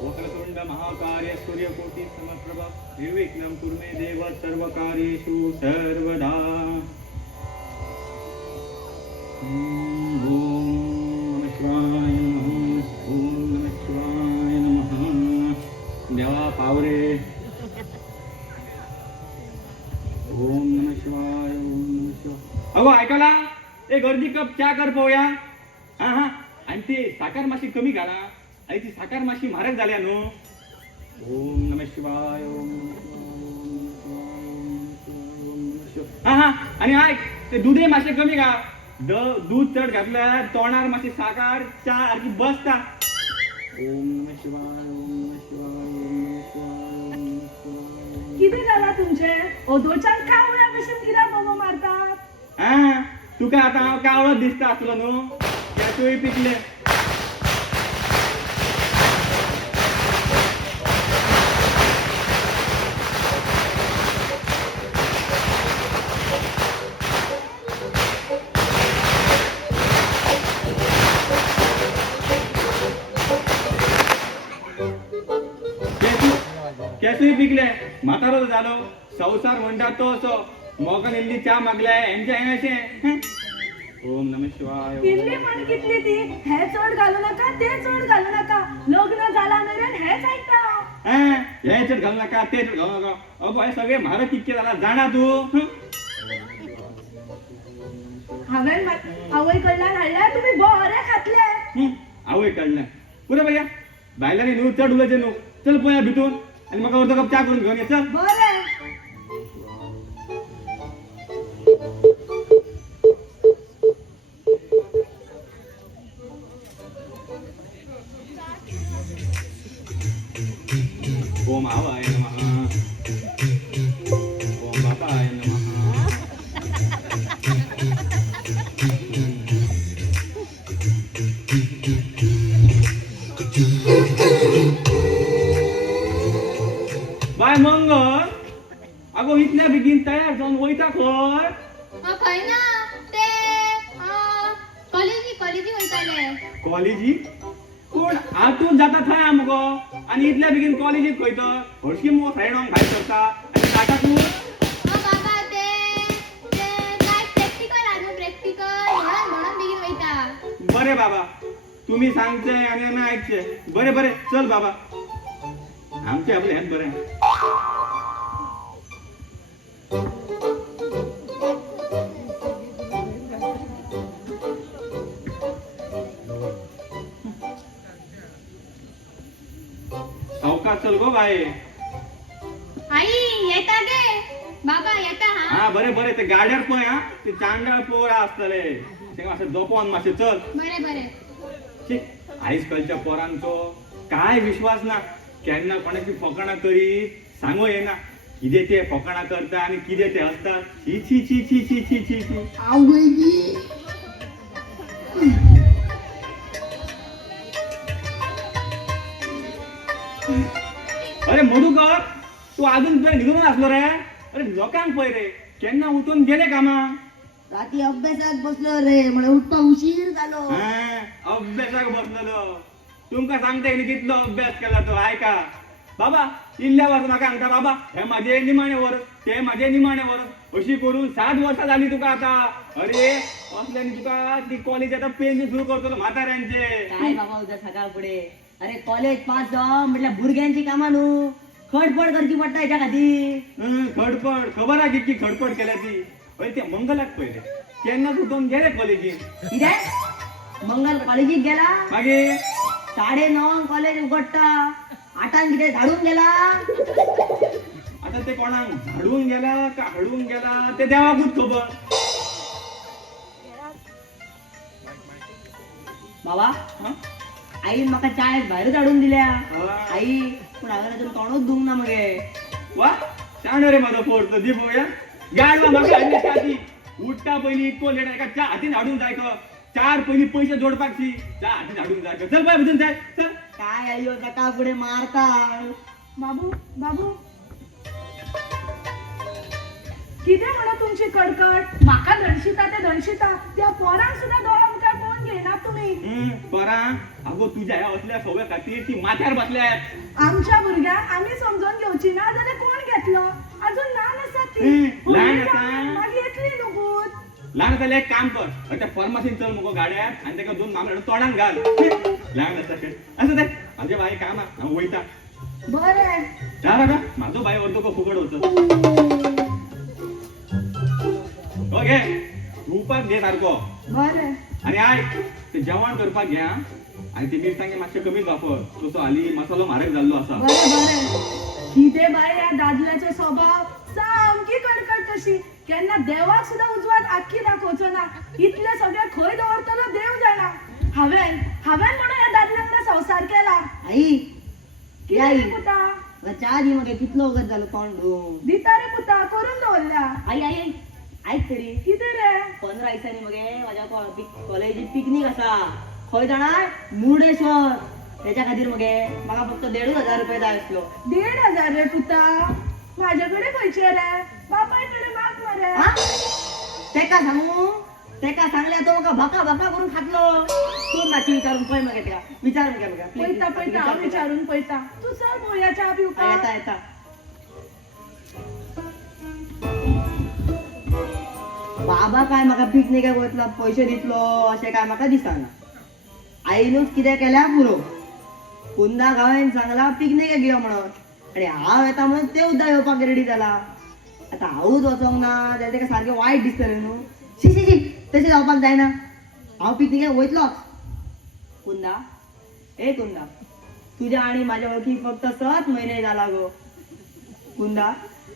वक्रतुंड महाकार्य सूर्यकोटि समप्रभ निर्विघ्नं कुरु मे देव सर्वकार्येषु सर्वदा. ओम नमः शिवाय नमः. ओम नमः शिवाय नमः. देवा पावरे. ओम नमः शिवाय. ओम नमः शिवाय. अगो ऐकाला एक अर्धी कप चहा कर पोया. हा हा. आणि ते साखर माशी कमी घाला. आई ती साखर माशी महाग झाल्या नो. ओम नमः शिवाय. ओम हा हा. आणि ऐक ते दुधे मासे कमी घा. दूध चढ घातलं तोंडार माशी साखर चहा आणि बसता. ओम नमः शिवाय. ओम नमः शिवाय. ओम नमः शिवाय. ओम नमः शिवाय. किती झाला तुमचे ओदोच्यान कावळ्या भशेन कित्याक बोबो मारतात. हा तुका आता कावळत दिसता असलो न्हू. त्यातूय पिकले. केसूय पिकले. म्हातारो झालो. संसार म्हणतात तो असो. मोगन इल्ली चा मागलाय यांच्या अशें. ओम नमः शिवाय. किल्ली म्हण कितली ती हे चढ घालू नका ते चढ घालू नका. लग्न झाला मेरेन हेच ऐकता. हे चढ घालू नका ते चढ घालू नका. अगो हे सगळे म्हारग कितके झाला जाणा तू. हांवेन आवय कडल्यान हाडल्या तुम्ही बरे खातले. आवय कडल्यान पुरे भैया बायलांनी न्हू चढ उलयचे न्हू. चल पोया भितून आणि म्हाका अर्दो कप चा करून घेवन ये. चल बरे. ओम आवाय नमः. ओम बाबाय नमः. बाय मंगल अगो इतल्या बेगीन तयार जावन वयता खंय. खंय ना ते कॉलेजी वयताले. कॉलेजी कोण आतून जाता थंय आमगो. आणि इतल्या बेगीन कॉलेजीत खंय तर हरशी मगो फ्रेंडांक भायर सरता. आनी टाटा तूं बाबा ते काय प्रॅक्टिकल आहा न्हू प्रॅक्टिकल म्हणून बेगीन वयता. बरे बाबा तुम्ही सांगचे आणि आम्ही ऐकचे. बरे बरे चल बाबा. आमचे आपले हेत बरे. सावकाश चल गो बाय. आई येता गे बाबा येता. हा बरे बरे ते गाड्यार पळय. हा ते चांडाळ पोरा असतले ते मातशे जपोन मातशे चल. बरे बरे. आयज कालच्या पोरांचो काय विश्वास ना. केन्ना कोणाची फकाणां करीत सांगू येना. कितें ते फकाणां करता आणि कितें ते असतात. छी छी छी छी छी छी छी छी. अरे मधुकर तू अजून तुला निघून असलो रे. अरे लोकांक पळय रे केन्ना उठून गेले कामा. राती अभ्यासात बसलो रे म्हणून उठता उशीर झालो. अभ्यासाक बसलेलो. तुमका सांगता येईल कितलो अभ्यास केला तो. ऐका बाबा इल्ल्या वर्स म्हाका सांगता बाबा हे माझे निमाणे वर्स ते माझे निमाणे वर्स अशी करून 7 वर्सां झाली तुका आता. अरे असल्यानी तुका ती कॉलेज आता पेन सुरू करतलो म्हाताऱ्यांचे. काय बाबा उद्या सकाळ पुढे. अरे कॉलेज पास जावं म्हटल्या भुरग्यांची कामा न्हू. खडपड करची पडता याच्या खातीर. खडपड खबर आहे कितकी खडपड केल्या ती. अरे ते मंगलाक पहिले केन्ना सुटून गेले कॉलेजीत. कितें मंगल कॉलेजीत गेला. मागीर 9:30 कॉलेज उगडटा. 8 कितें धाडून गेला. आता ते कोणाक झाडून गेला का हडून गेला ते देवाकूच खबर. बाबा आईन म्हाका चाळेक भायर धाडून दिल्या. आई पूण हांवें अजून तोंडूच धुवंक ना मगे. वा चांड रे माझा पोरतो दी पोया. गाडवा म्हाका हाडली च्या ती. उठता पयली इतको लेट आहे का च्या हातीन हाडून जाय का. 4 पयली पैसे जोडपाकची च्या हातीन हाडून जाय का. चल बाय भितून जाय चल. काय आयो सकाळ पुढे मारता. बाबू बाबू किती म्हणा तुमची कडकड. माका दणशिता ते दणशिता त्या पोरांक सुद्धा डोळा मुखार कोण घेणार तुम्ही बरा अगो तुझ्या ह्या असल्या सवय खातीर ती माथ्यार बसल्यात आमच्या भुरग्यांक आम्ही समजून घेवची ना जाल्यार कोण घेतलो अजून ल्हान आसा ती ल्हान व्हडली आसा? जावन मागीर येतली न्हू लहान जाल्यार एक काम कर त्या फॉर्मासीन चल मुगो गाड्यात आनी ताका 2 मामले तोंडान घाल लहान आसा ते असं ते म्हाजे बाई काम हांव वयता बरें जा का माझो बाई अर्दो को फुकट वचो ओके धुवपाक घे सारको बरें आणि आयक ते जेवण करपाक घे आं. आणि ते मिरसांगे मातशे कमीच वापर तसो हाली मसालो म्हारग जाल्लो आसा बरें बरें कितें बाय ह्या दादल्याचो स्वभाव सामकी कडकड कशी केन्ना देवाक सुद्दां उजवात आख्खी दाखोवचो ना इतले सगळे खंय दवरतलो देव जाणा हांवें म्हणून ह्या दादल्याक ना संसार केला आई कितें आई रे पुता च्या दी मगे कितलो वगत जालो तोंड धुवून दिता रे पुता करून दवरल्या आई आई आई ऐक तरी कितें रे 15 दिसांनी मगे माझ्या कॉलेजीत पिकनीक आसा खंय जाणार मुर्डेश्वर त्याच्या खातीर मगे म्हाका फक्त 1,500 रुपये जाय आसलो 1,500 रे पुता माझ्याकडे खंयचे रे बापायकडे माग मरे हा? तेका सांगू तेका सांगल्या तो म्हाका भका भका करून खातलो तू माची विचारून पळय मगे तेका विचार मगे मगे पळयता पळयता हांव विचारून पळयता तू चल पोया च्या पिवपा येता येता बाबा काय म्हाका पिकनिकेक वयतलो पयशे दितलो अशें काय म्हाका दिसना आईनूच कितें केल्या पुरो कुंदा गांवांत सांगला पिकनिकेक यो म्हणून आणि हांव येता म्हणून ते सुद्दां येवपाक रेडी जाला आतां हांवूच वचोंक ना जाल्यार तेका सारकें वायट दिसतलें न्हू शी शी शी तशें जावपाक जायना हांव पिकनिकेक वयतलोच कुंदा ए कुंदा तुज्या आनी म्हाज्या वळखीक फक्त 7 म्हयने जाला गो कुंदा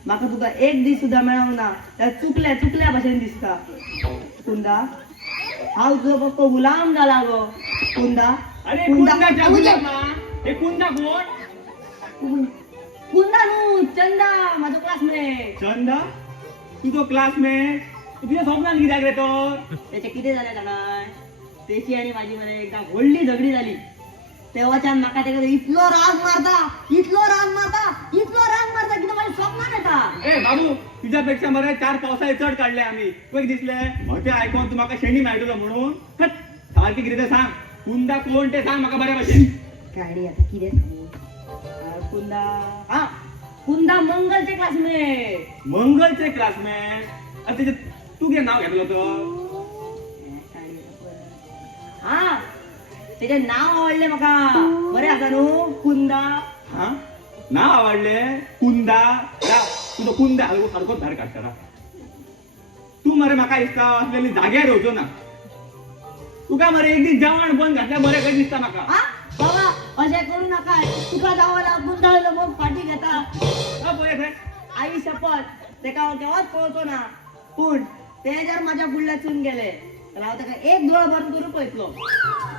म्हाका तुका एक दीस सुद्दां मेळोंक ना त्या चुकल्या भशेन दिसता कुंदा हांव तुजो फक्त गुलाम जाला गो कुंदा अरे कुंदा कुंदाच्या आवय गुलाम ना हे कुंदा कोण कुंदा न्हू चंदा म्हाजो क्लासमेट चंदा तुझो क्लासमेट तुझ्या स्वप्नान कित्याक रे तो तेचे कितें जालें जाणाय तेची आनी म्हाजी मरे एकदा व्हडली झगडी जाली तेव्हाच्यान म्हाका तेका इतलो राग मारता की तो म्हाज्या स्वप्नान येता ए बाबू तुझ्यापेक्षा मरे 4 पावसाळे चढ काढले आम्ही पळय दिसले ते ऐकून तू म्हाका शेणी मेळटलो म्हणून हट सारकी कितें ते सांग कुंदा कोण ते सांग म्हाका बऱ्या भशेन गाडी आता कितें सांगू कुंदा हा कुंदा मंगलचे क्लासमेट मंगलचे क्लासमेट आणि त्याचे तू कितें नाव घेतलो तो हा तेजे नाव आवडले म्हाका बरें आसा न्हू कुंदा हा नाव आवडले कुंदा राव तुझो कुंदा सारकोच भायर काडटा राव तू मरे म्हाका दिसता असलेली जाग्यार येवचो ना तुका मरे एक दीस जेवण बंद घातल्या बरें कशें दिसता म्हाका हा बाबा अशें करू नाका तुका जावला कुंदा वयलो मग फाटी घेता पळय थंय आई शपथ तेका हांव केव्हाच पळोवचो ना पूण ते जर म्हाज्या फुडल्यासून गेले जाल्यार हांव तेका एक दोळ भरून करून पळयतलो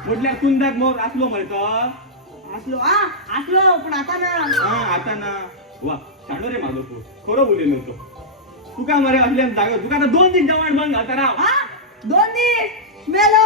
म्हटल्यार कुंदाक मोर आसलो मरे तो आसलो आसलो पूण आतां ना हा आता ना वा शाणो रे म्हाजो तू खरो उलयलो तो तुका मरे असल्या जागो तुका आतां 2 दीस जेवण बंद घालता राव हा 2 दीस मेलो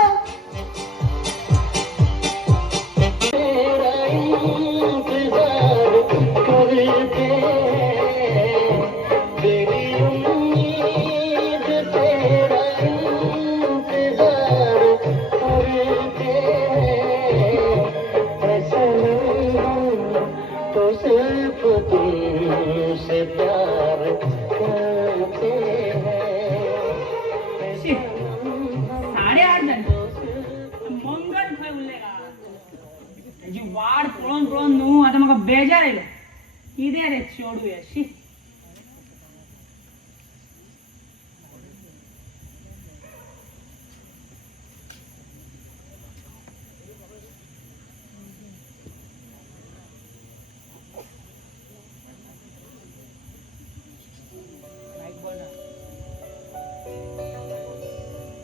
वाट पळोवन पळोवन न्हू आता म्हाका बेजार येयलो कितें रे चेडू हे शी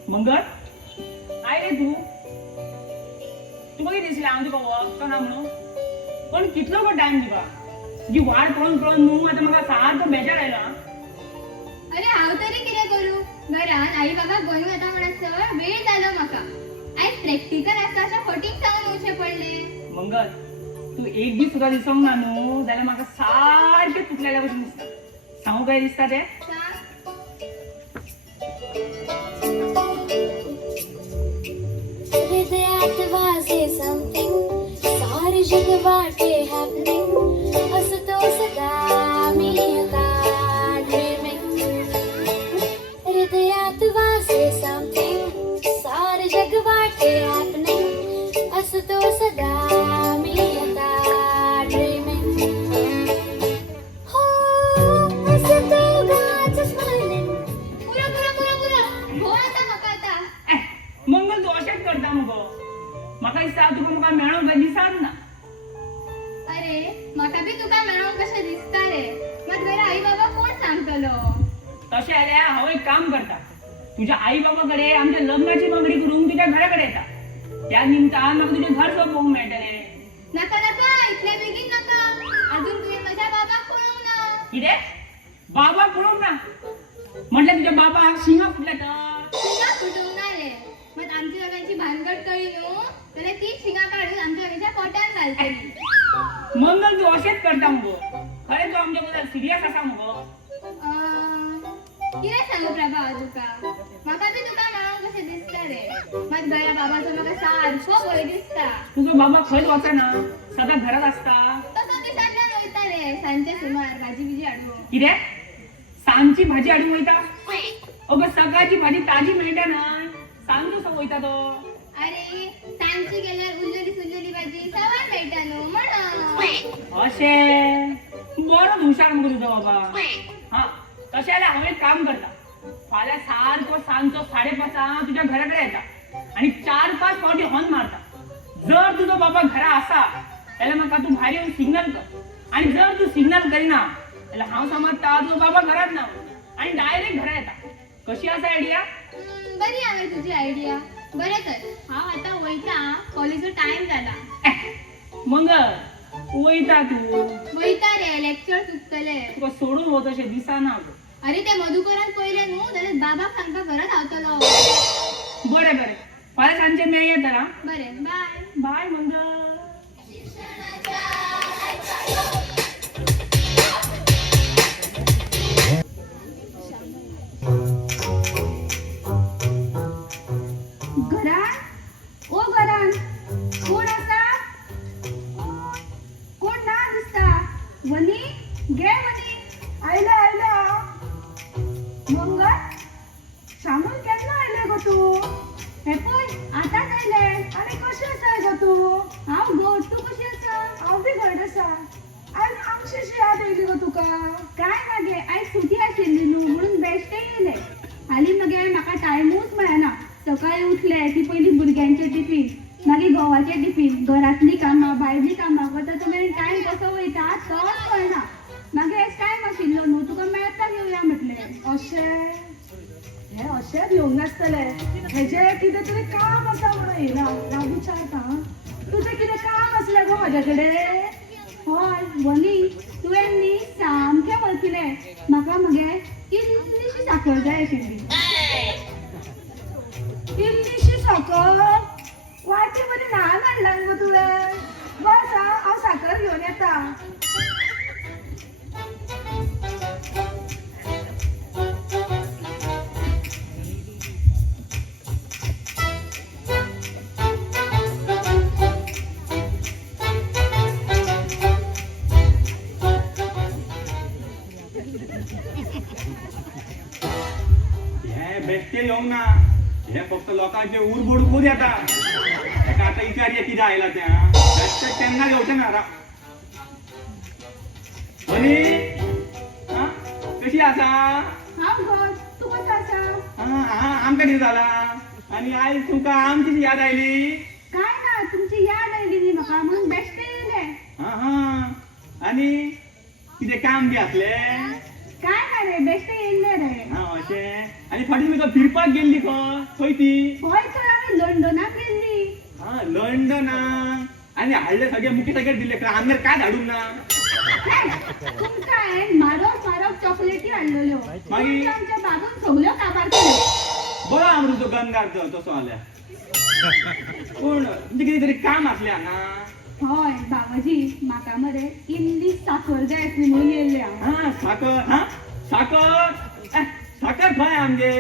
मंगळ काय रे तू तुका कितें दिसलें हांव तुका वळखतो ना म्हणून पण कितलो गो टायम तुका तुजी वाट पळोवन पळोवन न्हू आतां म्हाका सारको बेजार आयलो आं अरे हांव तरी कितें करूं घरान आई बाबा गोंय वता म्हणसर वेळ जालो म्हाका आयज प्रॅक्टिकल आसता अशें फटींग सांगून येवचें पडलें मंगळ तू एक दीस सुद्दां दिसोंक ना न्हू जाल्यार म्हाका सारकें चुकलेल्या भशेन दिसता सांगू काय दिसता तें सांग वाटे happening असतो सदा मी आता dreaming हृदयात वासे something सारे जग वाटे happening असतो सदा मी आता dreaming हो असतो उगाच smiling पुरा पुरा पुरा पुरा हो आता म्हाका आता मंगल तू अशेंच करता मगो म्हाका दिसता तुका म्हाका मेळोंक काय दिसात ना अरे म्हाका बी तुका मेळोंक कशें दिसता रे मात घरा आई बाबा कोण सांगतलो तशें जाल्यार हांव एक काम करता तुझ्या आई बाबा कडेन आमच्या लग्नाची मागणी करूंक तुझ्या घरा कडेन येता त्या निमतान म्हाका तुजें घर सोपोवंक मेळटलें नका नका इतले बेगीन नका अजून तुवें म्हज्या बाबाक पळोवंक ना कितें बाबाक पळोवंक ना म्हटल्यार तुज्या बाबाक शिंगा फुटल्या तर शिंगा फुटोवंक ना रे मात आमची दोगांची भानगड कळ्ळी न्हू जाल्यार ती शिंगा काडून आमच्या दोगांच्या पोटान घालतली मंगल तू अशेंच करता मगो खरें तू आमच्या बद्दल सिरियस आसा मगो कितें सांगू प्रभा हांव तुका म्हाका बी तुका मेळोंक कशें दिसता रे मात घरा बाबाचो म्हाका सारको भंय दिसता तुजो बाबा खंयच वचना सदां घरात आसता तसो दिसांतल्यान वयता रे सांजचे सुमार भाजी बिजी हाडूंक कितें सांजची भाजी हाडूंक वयता अगो सकाळची भाजी ताजी मेळटा न्हय सांजचो सो वयता तो अरे सांजची गेल्यार उरलेली सुरलेली भाजी सवाय मेळटा न्हू म्हणून अशें बरो हुशार मगो तुजो बाबा हा तशें जाल्यार हांव एक काम करता फाल्यां सारको सांजचो 5:30 तुज्या घरा कडेन येता आनी 4-5 फावटी हॉर्न मारता जर तुजो बाबा घरा आसा जाल्यार म्हाका तूं भायर येवन सिग्नल कर आनी जर तूं सिग्नल करिना जाल्यार हांव समजता तुजो बाबा घरात ना आनी डायरेक्ट घरा येता कशी आसा आयडिया बरी हांवें तुजी आयडिया बरें तर हांव आतां वयता कॉलेजचो टायम जाला मंगल वयता तूं वयता रे लेक्चर चुकतले तुका सोडून वत अशें दिसना गो अरे ते मधुकरान पयले न्हू जाल्यार बाबाक सांगता घरात रावतलो बरें बरें फाल्यां सांजचे मेळया तर आं बरें बाय बाय मंगल घरान ओ घरान कोण आसा कोण ना दिसता वनी गे वनी आयला आयला मंगल शामूल केन्ना आयले गो तू हे पळय आतांच आयले आनी कशें आसा गो तू हांव घट तू कशी आसा हांव बी घट आसा आयज आमचीशी याद येयली गो तुका काय ना गे आयज सुटी आशिल्ली न्हू म्हणून बेश्टे येयले हालीं मगे म्हाका टायमूच मेळना सकाळी उठले की पयली भुरग्यांचे टिफीन मागीर घोवाचे टिफीन घरातली कामां भायली कामां वता तो मेरेन टायम कसो वयता तोच कळना मागीर एक टायम आशिल्लो न्हू तुका मेळता घेवया म्हटलें अशें हे अशें घेवंक नासतलें हेजें कितें तरी काम आसा म्हणून येयला हांव विचारता तुजें कितें काम आसलें गो म्हाजे कडेन हय वनी तुवें न्ही सामकें वळखिलें म्हाका मगे इल्लीशी साखर जाय आशिल्ली इल्लीशी साखर वाटी बरी ल्हान हाडला मग तुवें बस हांव साखर घेवन येता हे बेश्टे येवंक ना हे फक्त लोकांचे उरबोड येता ताका आतां विचारया कितें आयला तें बेश्टे केन्ना घेवचें ना बरी कशी आसा हांव घट तूं कसो आसा आमकां कितें जाला आनी आयज तुका आमची याद आयली काय ना तुमची याद आयली न्ही म्हाका म्हणून बेश्टे येयले आनी कितें काम बी आसलें काय ना रे बेश्टे येयले रे अशें आनी फाटीं तुका फिरपाक गेल्ली खंय ती हय तर आमी लंडनाक गेल्ली लंडनाक आनी हाडले सगळे मुखे सगळे दिले आमगेर काय धाडूंक ना तुमकां हांवें मारक चॉकलेटी हाडलेल्यो मागीर? आमच्या बाबून सगल्यो काबार केल्यो बरो आमरो तो गंगार तसो जाल्यार पूण तुमचें कितें तरी काम आसलें हांगा हय बाबाजी म्हाका मरे इल्ली साखर जाय आसली म्हणून येयले हांव साकर साकर साखर खय आमगे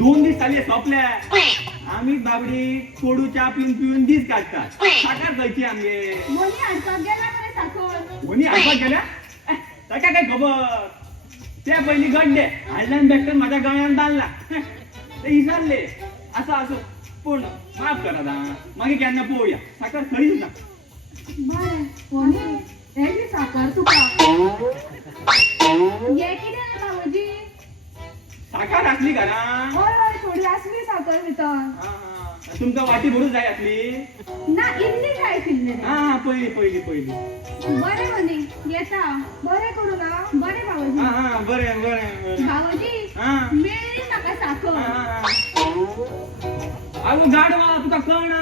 2 दीस चालले सोपल्या आम्ही बाबडी कोडू चा पिऊन दीस काढतात साखर खायची आमगे मोनी हाडपाक गेला मरे साखर कोणी हाडपाक गेल्या ताका काय खबर त्या पहिली गड्डे हाडल्यान बेकन माझ्या गळ्यान बांधला ते विसरले असं असं पूर्ण माफ करा दा मागे केन्ना पळोवया साखर खरीच ना बरें मोनी हे घे साखर तुका हे कितें रे बाबाजी साखर असली घरा हय हय थोडी आसली साखर भितर तुमका वाटी भरून जाय असली ना इल्ली जाय आशिल्ली रे हा पहिली बरें मोनी येता बरें करू ना बरें हा बाबाजी हा बरें बाबाजी हा मेळ्ळी म्हाका साखर अगो गाडवा तुका कळना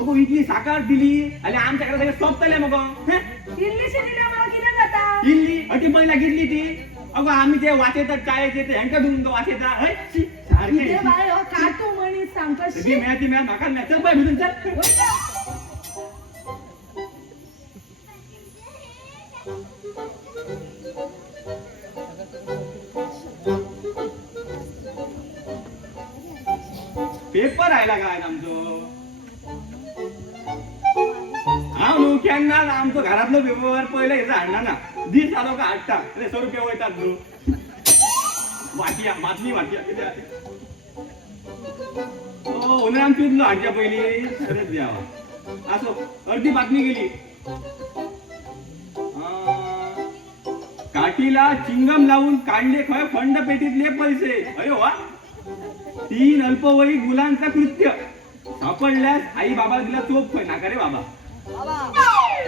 अगो इतली साखर दिली आणि आमच्याकडे सगळे सोपतले मगो इल्लीशी दिल्या म्हणून कितें जाता इल्ली अटी पहिला गिरली ती अगो आम्ही ते वाचेतात चायचे ते हेंका देऊन तो वाचेता हय शी, सारखे कितें बाय हो काटू मनीस सामको सगळी मेळती मेळ म्हाका मेळ चल बाय भितून चल पेपर आयला काय आमचो हांव न्हू केन्ना आमचो घरातलो पेपर पयले हेजो हाडना ना दीस जालो का हाडटा अरे 100 रुपया वयतात न्हू वाटया बातमी वाटया कित्याक ओनर आमची उरलो हाडच्या पयली खरेंच द्यावा असो अर्धी बातमी गेली काठीला चिंगम लावून काढले खय फंड पेटीतले पैसे अरे वा 3 अल्पवयीन मुलांचा कृत्य सापडल्यास आई बाबा दिला चोप खय नाका रे बाबा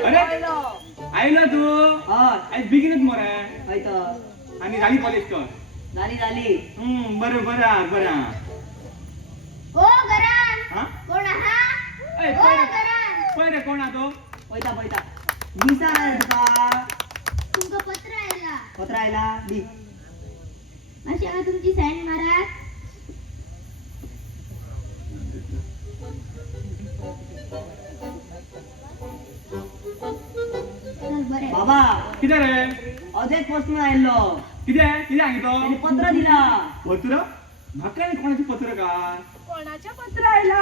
अरे आयला तू हय आज बिगिनच मरे हय तर आणि झाली कॉलेज कर झाली बरं ओ गरान हा कोण आहा ए, ओ पळय गरान पळय कोण हा तो पयता दिसा तुका तुमका पत्र आयला पत्र आयला दी मातशी हांगा तुमची सायन मारात चल बरें बाबा कितें रे अजेच प्रश्न आयल्लो कितें सांगितो त्याने पत्र दिला पत्र म्हाका आनी कोणाचे पत्र काय कोणाचे पत्र आयला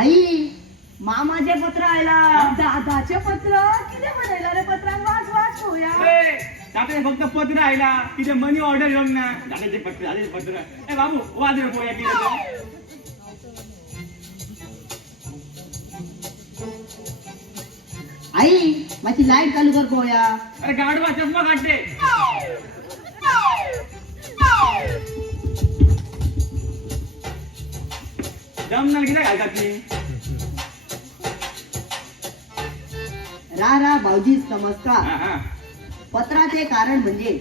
आई मामाचे पत्र आयला दादाचे पत्र कितें बरयला रे पत्रान वाच पळोवया ए, ताते फक्त पत्र आयला कितें मनी ऑर्डर येवंक ना दादाचे पत्र ए बाबू वाज रे पळोवया कितें तें. आई माझी लाईट चालू कर पोया अरे गाडवा चष्मा काढते जमणार किती घालतात ती रा भाऊजी नमस्कार हा हा पत्राचे कारण म्हणजे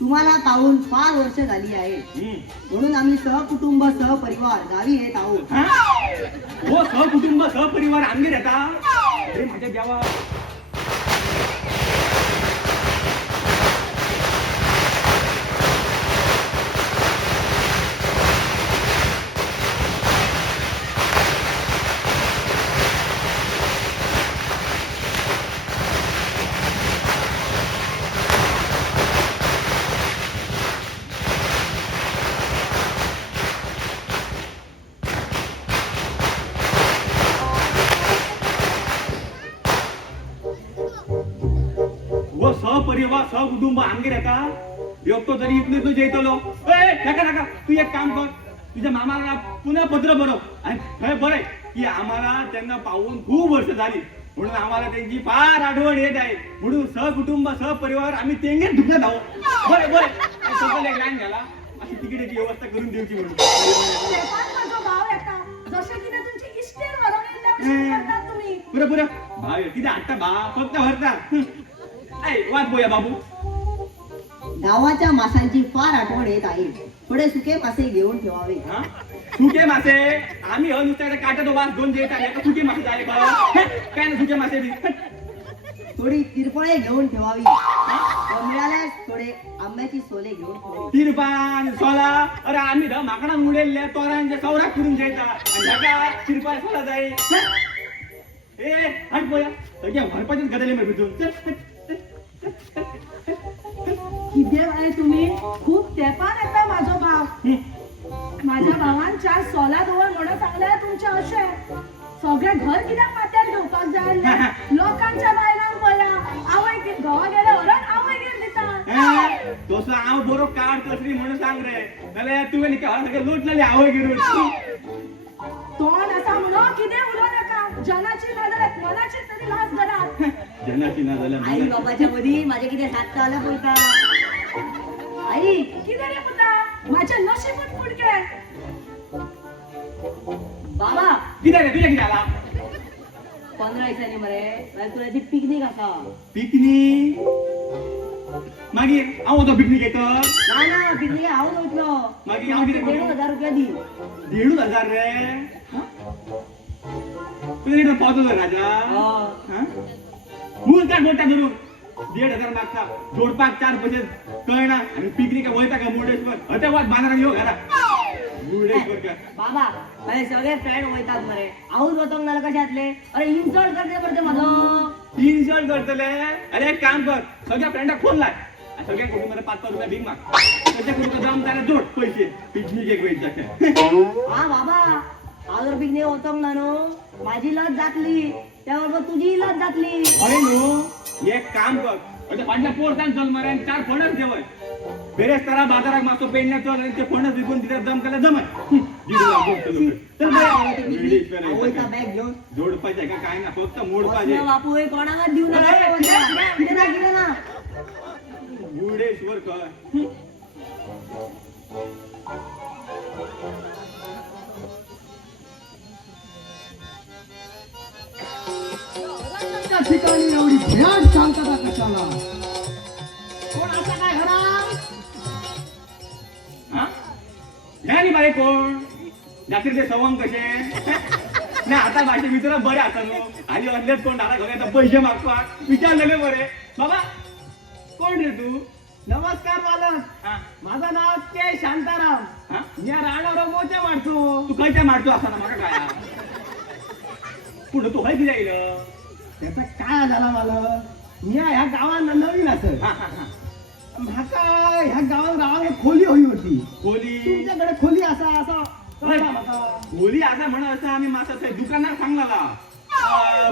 तुम्हाला पाहून फार वर्ष झाली आहे हम्म. म्हणून आम्ही सहकुटुंब सहपरिवार गावी येत आहोत हा? हो सहकुटुंब सहपरिवार आमगे येता अरे माझ्या देवा व सहपरिवार सहकुटुंब आमगे येता एकटो तरी इथले तू जैतलो ए नका तू एक काम कर तुझ्या मामाला पुन्हा पत्र बरव आणि खरं बरं की आम्हाला त्यांना पाहून खूप वर्ष झाली म्हणून आम्हाला त्यांची फार आठवण येत आहे म्हणून सहकुटुंब सहपरिवार आम्ही तेंगेच दुखत आहोत बरं सगळं एक लाईन घाला अशी तिकिटाची व्यवस्था करून द्यायची म्हणून तेपान माझो भाव येता जशें कितें तुमची इश्टेर व्हरोन येयल्या भशेन करतात तुमी पुरं भाव किती हाडटा भाव फक्त भरता ऐ वाच बोया बाबू गावाच्या माशांची फार आठवण येत आहे थोडे सुके मासे घेऊन ठेवावे हा? सुके मासे आम्ही नुसत्या काटतो वास दोन देत आले का सुके मासे झाले का काय ना सुके मासे बी थोडी तिरपळे घेऊन ठेवावी व मिळाल्यास थोडे आंब्याची सोले घेऊन ठेवावी तिरपान सोला अरे आम्ही माकडा मुडेल्या तोरांच्या सौराक करून जायचा आणि ढगा तिरपा सोला जाई ए हट बोया सगळ्या भरपाचेच गदले मी भिजून चल कितें बाय तुमी खूब स्टेफान येता माझो भाव माझ्या भावान 4 सोला दवर म्हणून सांगले तुमचे अशे सगळे घर कित्याक माथ्यार घेवपाक जाय लोकांच्या बायलांक पळया आवय की घोवा गेले व्हरून आवय घेवन दिता तसं हांव बरो कार्ड कसली म्हणून सांग रे नाल्यार तुवें न्ही सगळें लुटलेली आवय घेवन तोंड असा म्हणून कितें उलोव नाका जनाची ना जाल्यार मनाची तरी लाज घरात जनाची ना जाल्यार आई बाबाच्या मदी माझे किती साधता आलं पळता आई कितें रे पुता माझे नशीबच फुडके बाबा कितें रे तुझ्या कितें आला 15 दिसांनी मरे तुझ्याची पिकनिक आसा पिकनिक मागीर हांव वचो पिकनिक येतो ना ना पिकनिक हांव वयतलो मागीर हांव कितें करूं? 1,500 रुपया दी 1,500 रे तुझे कितें पावतलो राजा हय. मूल काय मोठा धरून 1,500 मागता जोडपाक 4 पयशे कळना आनी पिकनिका वयता का मुर्डेश्वर हटे वाट बाजारात येऊ घरा मुर्डेश्वर का बाबा माझे सगळे फ्रेंड वयतात मरे हांवूच वचोंक नाल्यार कशे जातले अरे इन्सल्ट करते पडते म्हाजो इन्सल्ट करतले अरे एक काम कर सगळ्या फ्रेंडाक फोन लाय आनी सगळ्यांक कोणी मरे 500 रुपया भीक माग तशें करून तुका जम जाल्यार जोड पयशे पिकनिकेक वयता हा बाबा हांव जर पिकनिक वचोंक ना न्हू माझी लज जातली त्या बरोबर तुझी लज जातली अरे न्हू एक काम कर अरे फाटल्या पोरसान चल मरे आनी 4 फणस देवय बेरेच तरा बाजाराक मातसो पेडण्या चल आनी ते फणस विकून तिथे जम केल्यार जमय चल वयता बरें बॅग घेऊन जोडपाचें का काय ना फक्त मोडपाचें बापू हे कोणाक दिव ना कितें ना मुर्डेश्वर खंय त्या ठिकाणी एवढी भयान शांतता कशाला कोण असा काय घरात हा ह्या न्ही बाये कोण रात्री ते सवंग कशें ना आता भाशे मित्र बरे आसा न्हू आनी असलेच कोण दारा घरा येता पयशे मागपाक विचारलेले बरे बाबा कोण रे तू नमस्कार मालक हा माझं नाव के शांताराम हा या राणावर मोठे वाटतो तू खंयच्या मारतो आसा ना म्हाका काय पुढे तू खंय कितें येयलं त्याचा काय झाला मालक मी ह्या गावात नवीन असत हा हा हा म्हाका ह्या गावात रावांक खोली हवी होती खोली तुमच्याकडे खोली असा असा कळला म्हाका खोली आसा म्हणून असं आम्ही मातसो थंय दुकानार सांगला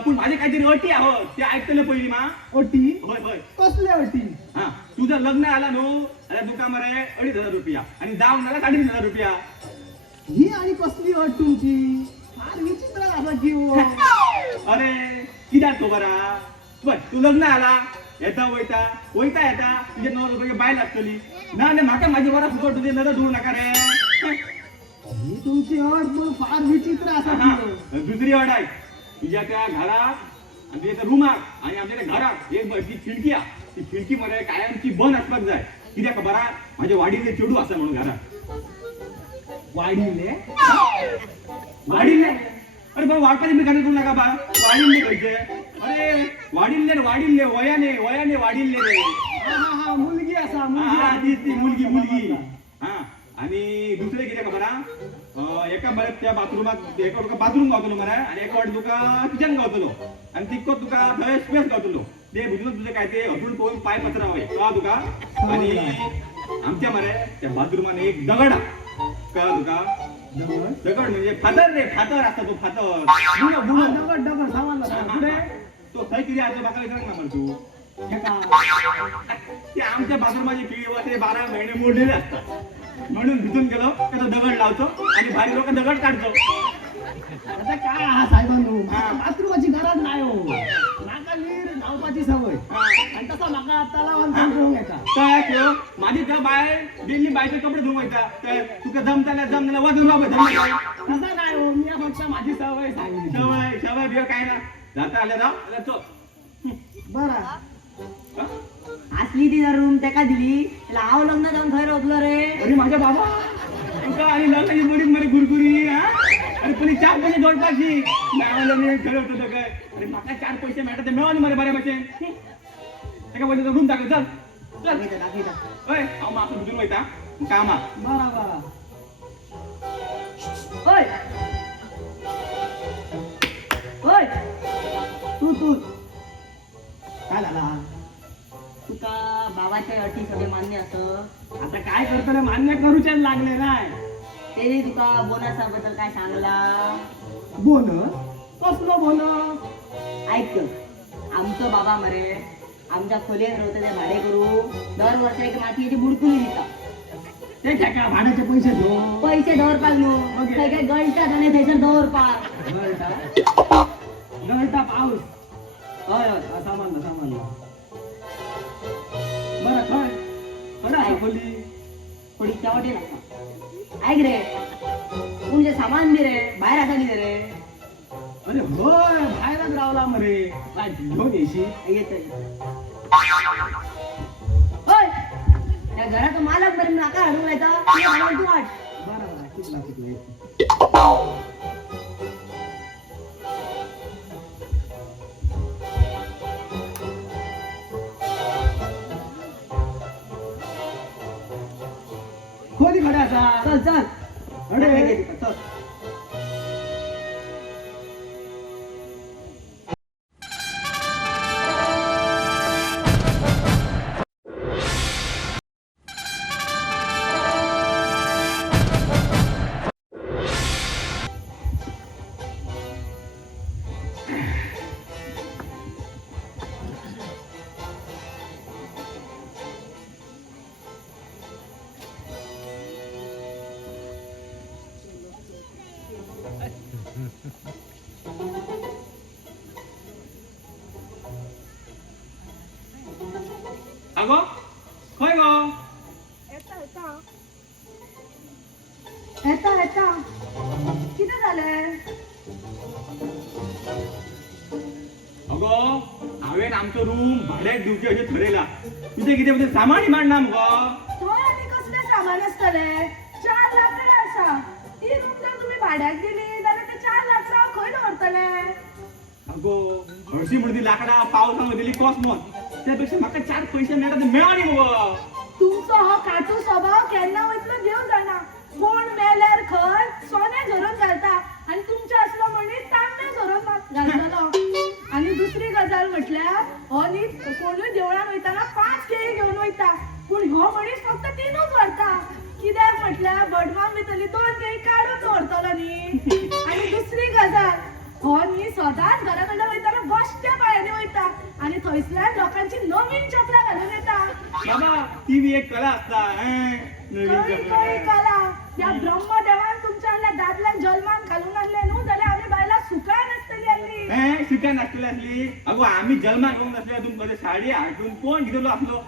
पूण माझे काहीतरी अटी आहोत ते ऐकतले पयली मा ओटी होय होय कसले ओटी हा तुझं लग्न आला न्हू जाल्यार तुका मरे 2,500 रुपया आणि जावंक नाल्यार 3,500 रुपया ही आणि कसली अट तुमची फार विचित्र असा जीव अरे कित्याक तो बरा बघ तू लग्न आला येता वयता वयता येता तुझे 9 रुपये बायल आसतली ना ना म्हाका माझी बरा फुकट तुझे नजर धरू नका रे ही तुमची अट पण फार विचित्र असा हा, जीव दुसरी अट आहे तुझ्या त्या घरात आणि तुझ्या त्या रुमाक आणि आमच्या त्या घरात एक ती खिडकी आहे ती खिडकी मध्ये कायमची बंद असपाक जाय कित्याक बरा माझ्या वाडीले चेडू आसा म्हणून घरात वाढीले वाडिल्ले अरे बरं वाडपाचे मी करू नका बा वाडिल्ले खंयचे अरे वाडिल्ले वयाने वाडिल्ले रे हा हा हा मुलगी असा मुलगी हा ती मुलगी हा आणि दुसरे कितें खबर हा एका बरें त्या बाथरुमाक एका तुका बाथरूम गावतलो मरे आणि एका वाट तुका किचन गावतलो आणि तितको तुका थंय स्पेस गावतलो ते भितून तुझे काय ते हटून पळोवन पाय पत्रावय कळ्ळा तुका आणि आमच्या मरे त्या बाथरुमान एक दगड हा कळ्ळा तुका दगड म्हणजे फातर रे फातर असता तो फातर बुडो बुडो डबल डबल सामान पुढे तो थंय कितें आसा म्हाका विचारंक ना मरे तू ते आमच्या बाथरूमाची खिळी ते 12 महिने मोडलेले असतात म्हणून भितून गेलो का तो दगड लावतो आणि भारी लोक दगड काढतो आता काय हा साहेबांनो हा. बाथरूमाची गरज नाही हो नाका नीर धावपाची सवय आणि तसा म्हाका तलावान करून येता काय त्यो माझी त्या बाय दिल्ली बायचे कपडे धुवायचा तर तुका जमताना वाजून बाबा तसा नाही हो मी फक्त माझी सवय सांगितली सवय बिव काय ना जाता आले राव आले तो बरं असली ती रूम तेका दिली त्याला हांव लग्न जाऊन खंय रोखलो रे अरे माझ्या बाबा तुका आणि लग्नाची बरी मरे गुरगुरी हा अरे कोणी 4 पैसे जोडपाची नावाला मी ठरवतो तो काय अरे म्हाका 4 पैसे मेळटा ते मेळोनी मरे बऱ्या भशेन तेका पयलीं रूम दाखय चल चल दाखयता ओय हांव मातसो भितून वयता कामाक बरं बरं ओय ओय तू काय झाला तुका बाबाच्या अटी सगळे मान्य असत आता काय करतले मान्य करूचे लागले नाही. तेने तुका बोनसाबद्दल काय सांगला? बोनस कसलो बोनस? ऐक आमचो बाबा मरे आमच्या खोलीत राहते ते भाडे करू दर वर्ष एक मातीची बुडकुली दिता. ते काय काय भाड्याचे पैसे घेऊ पैसे दवरपाक न्हू ओके. काय काय गळटात आणि थंयसर दवरपाक. गळटा पाऊस हय हय हा, सामानला बरं खय खरं आहे खोली थोडी चावटी लागता. ऐक रे तुमचे सामान बी रे बाहेर आता किती रे? अरे होय बाहेरच रावला मरे काय घेऊन येशी येत होय त्या घराचा मालक बरं नाका हडून येता तू वाट. बरं चुकला खोली खडे असा चल चल अरे चल. अगो खय गो येता येता किती झालंय? अगो हांवेन आमचो रूम भाड्याक दिवचे अशें ठरयला. तुजें कितें म्हणजे सामान इमाडना मुगो? थंय आनी कसले सामान आसतले? 4 लाकडां आसा. ती रूम जर तुम्ही भाड्याक दिली जाल्यार ते 4 लाकडां खंय दवरतले? अगो हरशीं म्हणून ती लाकडां पावसान वयतली कॉस्मोस. त्यापेक्षा म्हाका 4 पयशे मेळटा ते मेळा न्ही मुगो. तुमचो हो काटू स्वभाव केन्ना वयतलो देव जाणा. कोण मेल्यार खंय सोने झरोन घालता आणि तुमचे असलो मनीस तांबे झरोन घालतलो. आणि दुसरी गजाल म्हटल्यार हो न्ही कोणूय देवळान वयताना 5 केळी घेवन वयता पूण हो मनीस फक्त 3च व्हरता. कित्याक म्हटल्यार बडवान भितरली 2 केळी काडून दवरतलो न्ही. आणि दुसरी गजाल हो न्ही सदांच घरा कडल्यान वयताना बश्ट्या पांयांनी वयता आणि थंयसल्यान लोकांची नवीन चपलां घालून येता. बाबा ती बी एक कला आसता. नवीन कळी कपडे. कळी कला त्या ब्रह्मदेवान तुमच्या हाडल्या दादल्याक जल्मान घालून आणले न्हू जाल्यार आमी बायलां सुकाय नासतली आसली. शिकाय नासतली आसली. अगो आमी जल्माक येवंक नासल्या तुमकां साडी हाडून कोण घेतलो आपलो?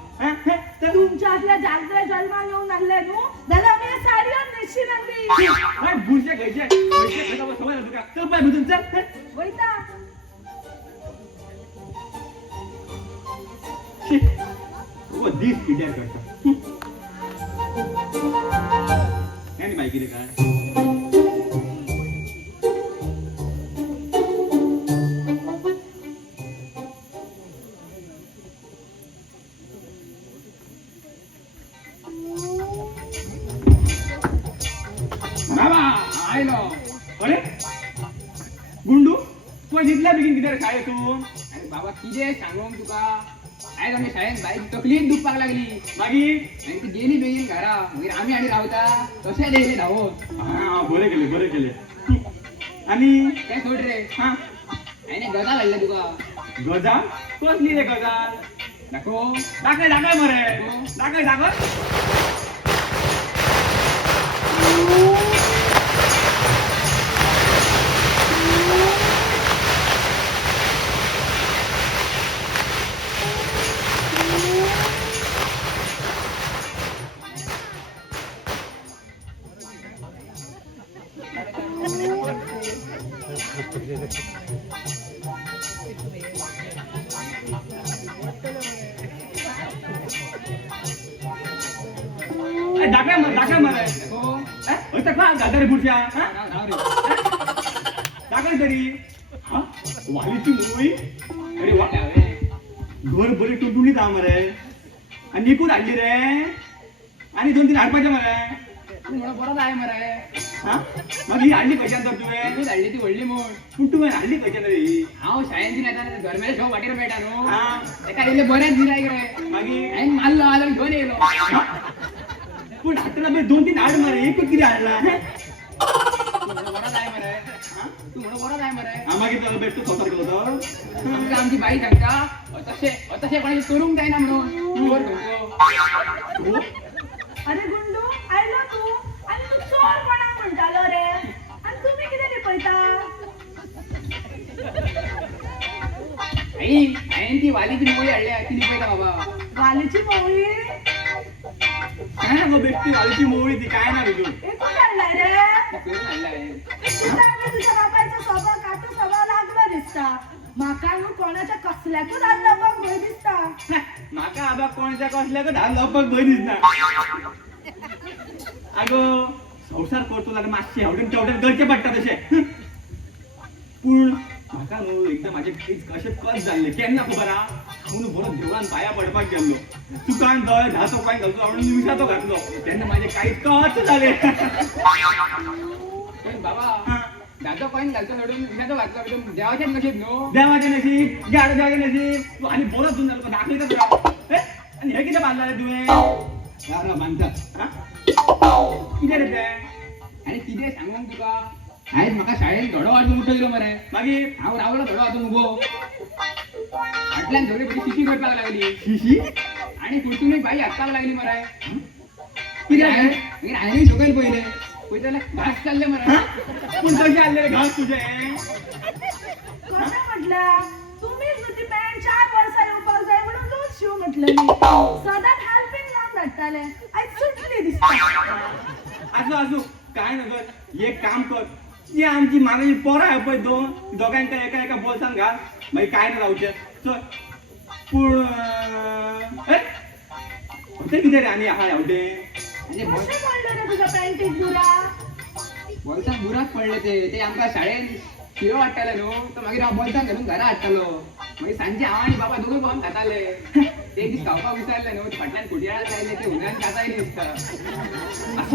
तर तुमच्या हाडल्या जागरे जल्मान येवन आणले न्हू जाल्यार आमी हे साडयो न्हेसशीन आणली. बुरशे खंयचे खंयचे खंय सवय ना तुका. चल पाय भितून चल. वयता ओ दीस कित्याक करता. आनी बाय कितें काय? बाबा आयलो. अरे गुंडू तुका जितल्या बेगीन कितें रे शाळेतून? अरे बाबा कितें सांगूंक तुका आयज आमच्या शाळेत बाईक तकलीच दुखपाक लागली मागीर आनी ती गेली बेगीन घरा मागीर आमी आनी रावता तशें येयले धांवत. हा बरें केलें बरें केलें. आनी काय सोड रे हा हांवें एक गजाल हाडल्या तुका. गजाल कसली रे गजाल? दाखव. दाखय दाखय मरे दाखय दाखय. दाखय मरे. गादारे बुरश्या दाखय तरी. वालीची मुळी अरे वा घर बरी टुटुणीत हा मरे. आणि निकून हाडली रे आणि 2-3 हाडपाचे मरे. म्हणून बरोच आहे मरे. हा मग ही हाडली कशान तर तुवें तू धाडली ती व्हडली म्हूण पूण तुवें हाडली कशान रे ही हांव शाळेंतून येताना गरमेच्या शो वाटेर मेळटा न्हू हा तेका इल्ले बरेच गिरायक रे मागीर हांवें मारलो आनी घेवन येयलो पूण हाडटना मागीर 2-3 हाड मरे एकूच कितें हाडला तू म्हणून बरो जाय मरे तू म्हणून बरो जाय मरे हा मागीर तो बेट तूं स्वता केलो तो आमकां आमची बाई सांगता तशें कोणाचें करूंक जायना म्हणून तू वर खंयचो अरे गुंडू आयलो तू आणि तू चोर कोणाक म्हणटालो रे आणि तुम्ही कितें लिपयता आई हांवें ती वालीची मोळी हाडल्या ती लिपयता बाबा वालीची मोळी काय ना गो बेश्टी वालीची मोवळी ती काय ना तुझं एकूच हाडलाय रे ती करून हाडल्या हांवें तुझ्या बाबाचा स्वभाव काटो स्वभाव लागला दिसता म्हाका न्हू कोणाच्या कसल्याकूच हात लावपाक भंय दिसता म्हाका आबा कोणाच्या कसल्याक धाड लावपाक भंय दिसना आगो संसार करतो जाल्यार मातशें हेवटेन तेवटेन करचें पडटा तशें पूण म्हाका न्हू एकदां म्हाजें कशें कस जाल्लें केन्ना खबर आहा म्हणून बरो देवळान पांया पडपाक गेल्लो तुकान जय धा तोकाय घालचो हांवें निमिषाचो घातलो तेन्ना म्हाजें कांयच कच जालें पण बाबा दादो कॉईन घालतो सोडून विशाचो घातलो म्हणजे देवाचें नशीब न्हू देवाचें नशीब गाड देवाचें नशीब तूं आनी बरो धुवन जालो दाखयता तुका आनी हें कितें बांदलां रे तुवें राव बांदता कितें रे तें आनी कितें सांगूंक तुका आयज म्हाका शाळेंत धडो वाजून उठयलो मरे मागीर हांव रावलो धडो वाजून उबो फाटल्यान सगळी बरी शिशी करपाक लागली शिशी आनी फुडसून बाई हाडपाक लागली मरे कितें रे मागीर हांवें सकयल पयलें पळयता जाल्यार घास चालले मरे पूण कशें आसलें रे घास तुजें कशें म्हटल्या तुम्हीच न्हू ती पॅन्ट 4 वर्सां येवपाक जाय म्हणून तूच शिव म्हटलं मी सदांच हेल्पिंग लावन धाडटाले आयज सुटली दिसता आसूं काय नगर एक काम कर ती आमची मागची पोरां आहा पळय दोगांयका एका एका बोल्सान घाल मागीर काय ना रावचें चल पूण तें कितें रे आनी आहा हेवटें आनी कशें पडलें रे तुज्या पॅन्टीक बुरा बोल्सान बुराक पडले ते आमकां शाळेंत शिरो हाडटाले न्हू तो मागीर हांव बोल्सान घालून घरा हाडटालो मागीर सांजे हांव आनी बाबा दोगूय भोंवन खाताले ते दीस खावपाक विचारले न्हू फाटल्यान कुटियाळाक लायले ते हुनान खाताय दिसता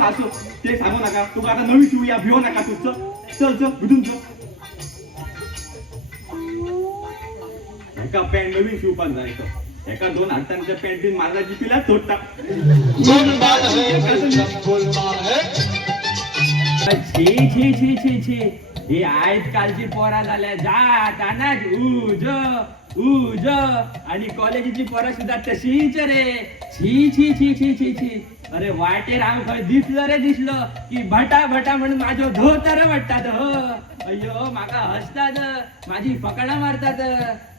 आसूं तें सांगू नाका तुका आतां नवी शिवया भियो नाका तूं चल चल भितून चल हेका पॅन्ट नवीन शिवपाक जाय तो हेका 2 हाडटांच्या पॅन्टीन मारल्याची पिल्याच सोडटा छी छी छी छी छी ही आयज कालची पोरां जाल्या जात आनाच उज आणि कॉलेजीची पोरां सुद्धा तशीच रे छी छी छी छी छी छी अरे वाटेर हांव खंय दिसलो की भटा भटा म्हणून माझ्यो धोतर वाडटात हो अय्यो म्हाका हसतात माझी फकाणां मारतात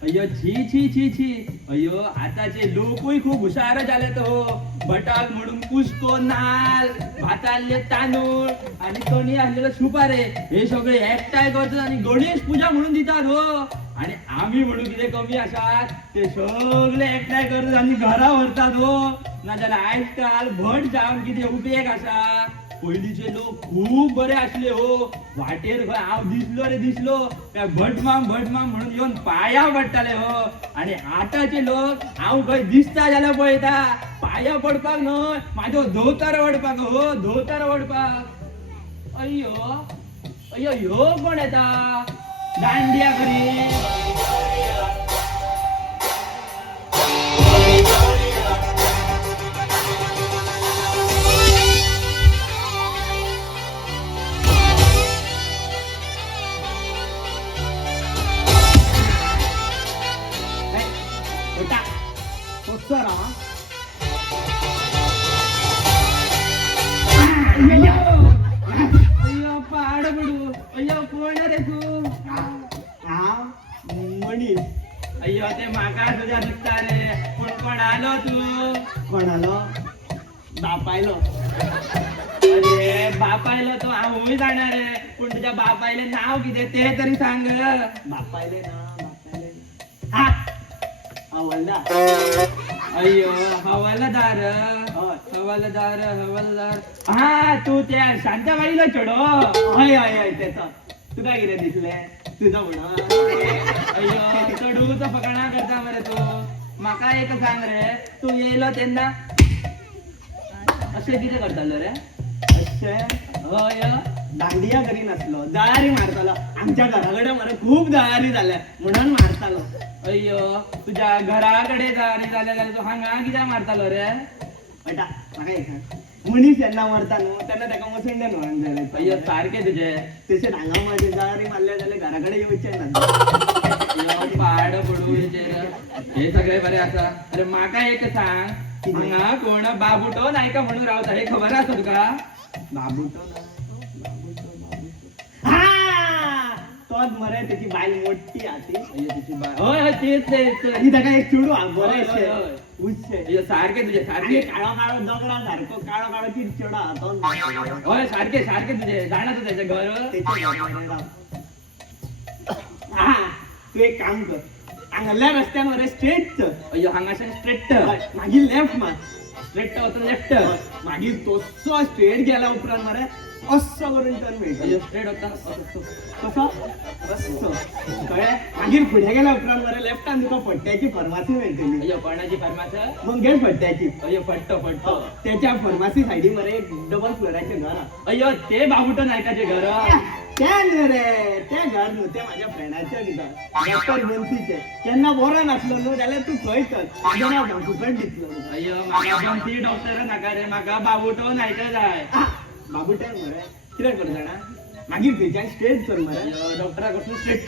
अय्यो छी छी छी छी अय्यो आताचे लोकूय खूप हुशार जालेत हो भटाक म्हणून कुस्को नाल भाताल्ले तांदूळ आणि कणी आसलेलो सुपारे हे सगळे एकठांय करतात आणि गणेश पूजा म्हणून दितात हो आणि आम्ही म्हणून कितें कमी आसात ते सगळे एकठांय करतात आणि घरा व्हरतात हो नाजाल्यार आयज काल भट जावन कितें उपेग आसा पयलींचे लोक खूप बरे आसले हो वाटेर खंय हांव दिसलो काय भटमाम म्हणून येवन पाया पडटाले हो आणि आतांचे लोक हांव खंय दिसता जाल्यार पळयता पाया पडपाक न्हय म्हाजो धोतर वडपाक हो धोतर वडपाक अय्यो अय्यो ह्यो कोण येता दांडिया करी अय्यो पाड पडू अय्यो कोण रे तू मनीस अय्यो ते म्हाका तुझ्या दिसता रे पूण कोण आलो तू कोणालो बापायलो अरे बापायलो तो हांवूय जाणा रे पूण तुझ्या बापायले नाव कितें ते तरी सांग बापायले ना हा हवालदार अय्यो हवालदार हवालदार हा तू त्या शांताबाईला चढो हय हय हय त्याचा तुका कितें दिसलें तुझं म्हणून अय्यो चढूच फकाणा करता मरे तू म्हाका एक सांग रे तू येयलो तेन्ना अशें कितें करतालो रे अशें होय दांडिया करी नसलो जळारी मारतालो आमच्या घराकडे मरे खूप जळारी झाल्या म्हणून मारतालो. अय्यो तुझ्या घराकडे जाणे जाल्यार तू हांगा कित्याक मारतालो रे? बेटा म्हाका एक सांग, मनीस जेन्ना मरता न्हू तेन्ना ताका मुसंड्यान व्हरून जाय अय्यो सारखे तुझे तशें हांगा माझे जळारी मारल्या जाल्यार घराकडे येवचें ना. पाड पडू हे सगळे बरे आसा. अरे म्हाका एक सांग, हांगा कोण बाबूटो नायका म्हणून रावता हे खबर आसा तुका? बाबूटो ना हा तोच मरे त्याची बायल मोठी आती अय्यो तुझी होय होय तेच आणि ताका एक चेडू हा बरें होय, होय, होय. अशें उच्चे अय्यो सारखे तुझे आणि सारखे काळो काळो दगडा सारको काळो काळो ती चेडो हा तोच होय सारखे सारखे तुझे जाणा तू त्याचे घर? हा तू एक काम कर हांगल्या रस्त्यान मरे स्ट्रेट चल अय्यो हांगाच्यान स्ट्रेट मागीर लेफ्ट मार स्ट्रेट वचून लेफ्ट. मागीर तसो स्ट्रेट गेल्या उपरांत मरे असो करून टर्न मेळटा अय्यो स्ट्रेट वचता कसो असो कळ्ळें मागीर फुडें गेल्या उपरांत मरे लेफ्टान तुका फट्ट्याची फार्मासी मेळटली. अय्यो कोणाची फार्मास? मग घे फट्ट्याची अय्यो फट्टो फट्टो. त्याच्या फार्मासी सायडी मरे एक डबल फ्लोराचें घर हा. अय्यो ते बाबूटो नायकाचे घर? त्या न्हू रे ते घर न्हू ते माझ्या फ्रेंडाचें घर डॉक्टर बंसीचे. केन्ना बरो नासलो न्हू जाल्यार तू थंय चल म्हाजें नांव धांकुकट दितलो. अय्यो म्हाका पण ती डॉक्टर नाका रे, म्हाका बाबूटो नायका जाय. बाबूटेन मरे कितें कर जाणा मागीर थंयच्यान स्ट्रेट चल मरे. अय्यो डॉक्टरा कडसून स्ट्रेट.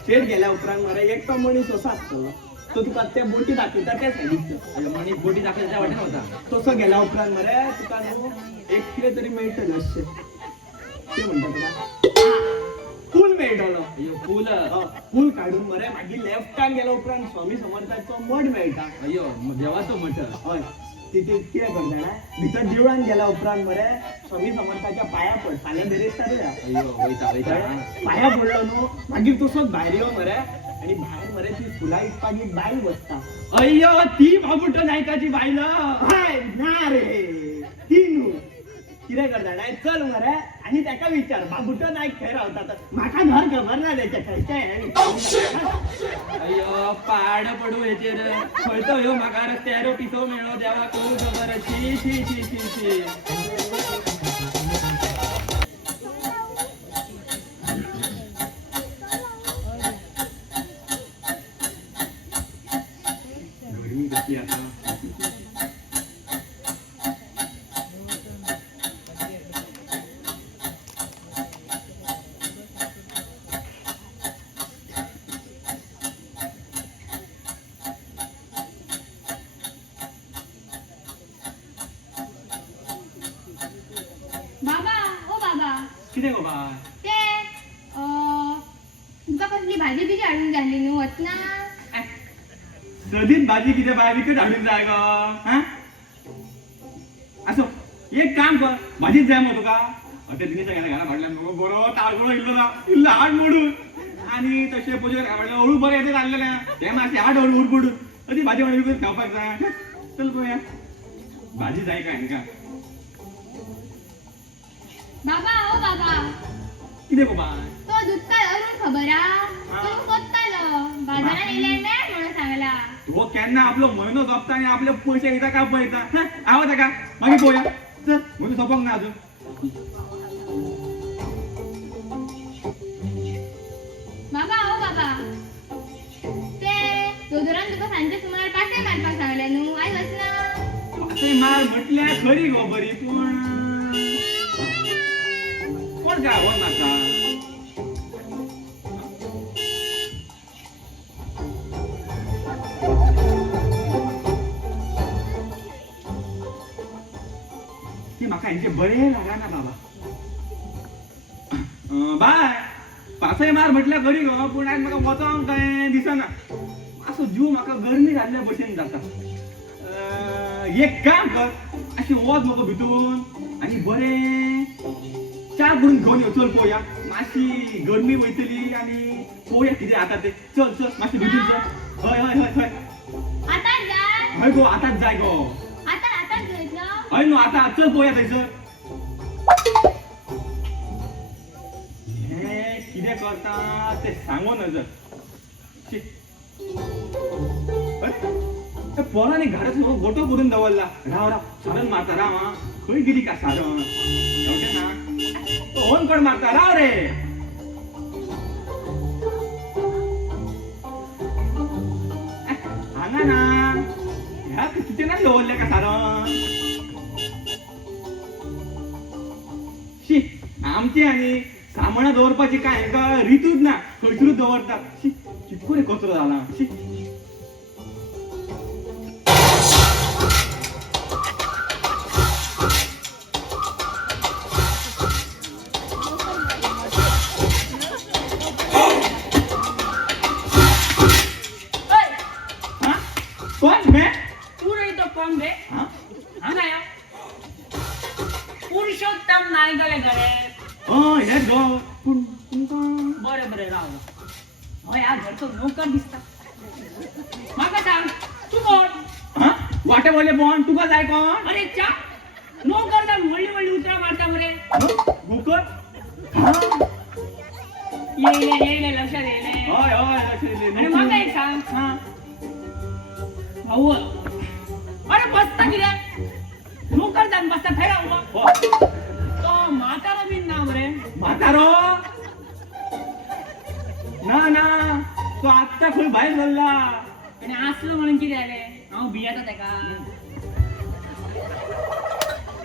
स्ट्रेट गेल्या उपरांत मरे एकटो मनीस असो आसतलो तो तुका त्या बोटी दाखयता त्या सायडीक चल. अय्यो मनीस बोटी दाखयता त्या वाटेन वता. तसो गेल्या उपरांत मरे तुका न्हू एक कितें तरी मेळटलें अशें कितें म्हणटा तुका फूल मेळटलो. अय्यो फूल. फूल काडून मरे मागीर लेफ्टान गेल्या उपरांत स्वामी समर्थाचो मठ मेळटा. अय्यो देवाचो मठ. हय तिथे कितें कर जाणा भितर देवळान गेल्या उपरांत मरे स्वामी समर्थाच्या पांया पड फाल्यां बेरेस्तार या. अय्यो वयता वयता. पांया पडलो न्हू मागीर तसोच भायर यो मरे आणि भायर मरे ती फुलां विकपाक एक बायल बसता. अय्यो ती बाबूटो नायकाची बायल? हाय ना रे ती न्हू कितें कर जाणा चल मरे आणि ताका विचार बाबूटो नायक खंय रावता तर. म्हाका घर खबर ना तेच्या खंयचें अय्यो पाड पडू हेचेर खंयचो ह्यो म्हाका रस्त्यार पिसो मेळ्ळो देवा करू खबर. शी शी शी शी शी. गरमी कशी आता. बाबा ओ बाबा कितें गो बाय? ते तुका कसली भाजी बिजी हाडून जाली न्हू वचना? सदीत भाजी कितें बाय विकत हाडून जाय गो? हा असो एक काम कर भाजीच जाय मग तुका. ते दिनेशच्या घरा भाडल्यान न्हू बरो ताळगोळो इल्लो ना इल्लो हाड मोडून आणि तशें पयशे म्हणल्यार हळू बरें येते जाल्लें ते मातशें हाड हळू उडपडून अशी भाजी म्हणून विकत खावपाक जाय. चल पळोवया भाजी जाय काय हांकां. बाबा ओ बाबा कितें गो बाय? तो दुधकार अरुण खबर हा? तो सोदतालो बाजारात येयले मेळ म्हणून सांगला. तो केन्ना आपलो म्हयनो सोंपता आनी आपले पयशे घेता काय पळयता. आवा ताका मागीर पळोवया. चल म्हयनो सोंपोंक ना अजून. बाबा ओ बाबा ते दोदोरान तुका सांजचे सुमार पाटे मारपाक सांगले न्हू आयज वचना? पासय मार म्हटल्यार खरी गो बरी पूण कोण काय आवड नाका. ती म्हाका हेंचे बरें लागना बाबा. बाय पासय मार म्हटल्यार खरी गो पूण आयज म्हाका वचोंक काय दिसना. असो जीव म्हाका गरमी जाल्ल्या भशेन जाता. एक काम कर अशें वच म्हाका भितून आनी बरें च्या करून घेवन यो. चल पळोवया मातशी गरमी वयतली आनी पळोवया कितें जाता ते. चल चल मातशें भितून चल. हय हय हय हय आतांच जाय? हय गो आतांच जाय गो. आतांच घेतलो? हय न्हू आतां चल पळोवया थंयसर. हे कितें करता ते सांगो नजर. शी. अरे पोरांनी घरात गोटो करून दवरला. राव राव साधन मारता राव. खंय गेली काय साधन? ना फोन कोण मारता राव रे हांगा ना ह्या किती ना दवरले का सारण शी आमची आणि सामना दवरपाची काय रितूच ना खंयसरूच दवरतात शी कितको रे कचरो जाला शी हा? कोण मैं तू रे तो कोण रे हा? हांगा या पुरुषोत्तम नायक घरे हे गो तुमका बरें बरें राव हय ह्या घरचो नोकर दिसता म्हाका सांग तू कोण हा? वाटे बोले बोन तुका जाय कोण अरे च्या नोकर जावन व्हडली व्हडली उतरां मारता मरे भूकर हा येयले लक्षात येयले हय हय लक्ष दिले आणि म्हाका एक सांग हा भाऊ अरे बसता कित्याक नोकर जावन बसता खंय रावलो हो. तो म्हातारो बीन ना मरे म्हातारो ना ना तो आत्ता खंय भायर सरला आणि आसलो म्हणून कितें जालें हांव भियेता तेका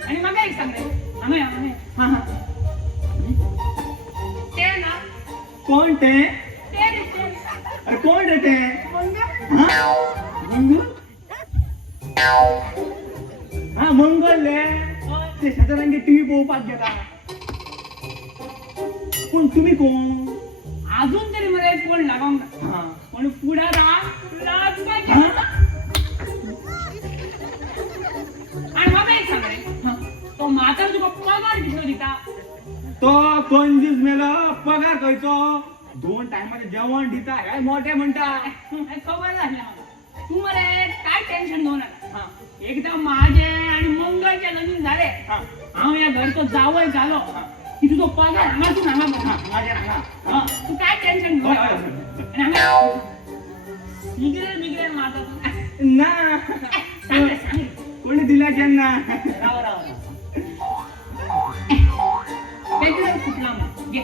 आणि म्हाका एक सांग रे हांगा या हांगा या. हा हा ते ना कोण ते ते रे ते अरे कोण रे ते हा मंगल हा मंगल रे ते शेजाऱ्यांगे टीव्ही पळोवपाक गेला पण तुम्ही कोण अजून तरी मरे कोण लागोंक हा पण फुडार लाज पाहिजे हा? आणि म्हाका एक सांग रे हा. तो म्हातारो तुका पगार कितलो दिता तो कंजूस मेलो पगार खंयचो 2 टायमाचे जेवण दिता हे मोठे म्हणटा हे खबर झाली म्हाका तू मरे काय टेन्शन घेऊ नका हा एकदा माझे आणि मंगळचे लग्न झाले हा. हांव या घरचो जावय झालो की तुझो पगार हांगासून हांगा हा, बसना. माझ्या हांगा. हा, तू काय टेन्शन घेऊ हय, नका. हय, आणि हांगा बिगडे मारता तू ना सांग रे, सांग रे. कोणी दिला त्यांना राव राव पेट्रोल फुटला मग घे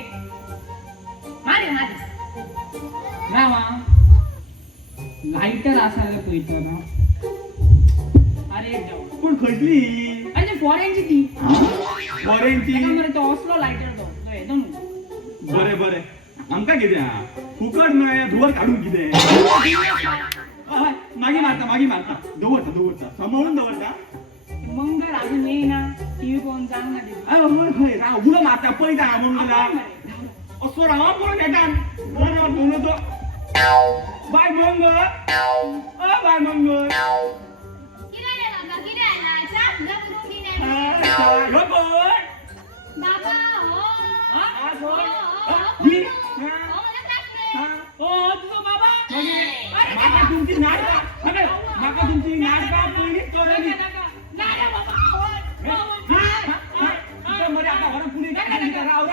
मारे मारे रावा लाईटर असायला पळयतो ना अरे देवा कोण खटली अरे फॉरेनची ती फॉरेनची तेका मरे तो असलो लाईटर तो येतो न्हू बरे बरे आमकां कितें फुकट मेळ्ळें धुवर काडून कितें हय मागीर मारता दवरता सांबाळून दवरता मंगळ अजून येईना टीव्ही पळोवन जांग ना तिथे हय हय राव उलो मारता पळयता मंगला असो राव पळोवन येता बरोबर दोन तो बाय मंगळ बाय मंगळ किती रे बाबा किती आला चहा सुद्धा करून दिले ह्यो कोण बाबा हो हा कोण हो ही मला सांग ओ तुझो बाबा माका तुमची नाटका पयलींच कळली नाही रे बाबा मध्ये आता वरा पुलिस राव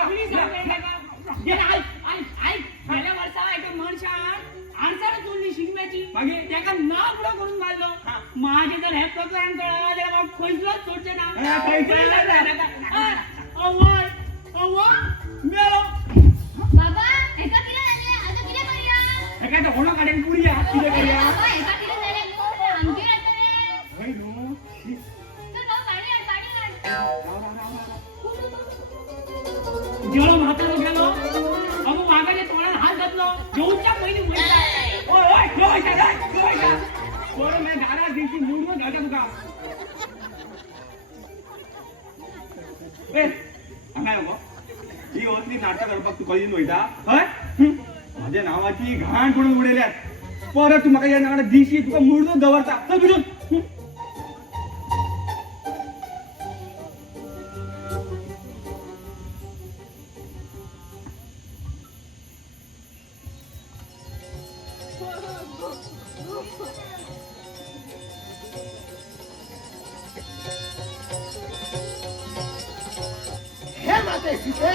गेल्या वर्सा एका मनशान आडसाण तोडली शिगम्याची मागीर त्याका नाव पुढं करून घाललो माझे जर हे प्रकरण कळलं जाल्यार मग खंयचोच सोडचे ना मेलो बाबा एका किलो झाले आता किती करूया हेका तो कोणा काडेन पुरिया कितें करया बाबा एका किलो झाले न्हू आमची रातले हय न्हू चल बाबा पाणी आण जेवढो म्हातारो गेलो अगो मागाच्या तोंडात हात घातलो जेवच्या पहिली म्हणटा ओय ओय कोयता कोण मे दारा दिवशी मुडून घालता तुका ए हांगा यो गो ही असली नाटक करपाक तू कळीन वयता हय माझ्या नावाची घाण करून उडयल्यात परत तू म्हाका या नावाला दिशी तुका मुडून दवरता चल भितून हे माते सीते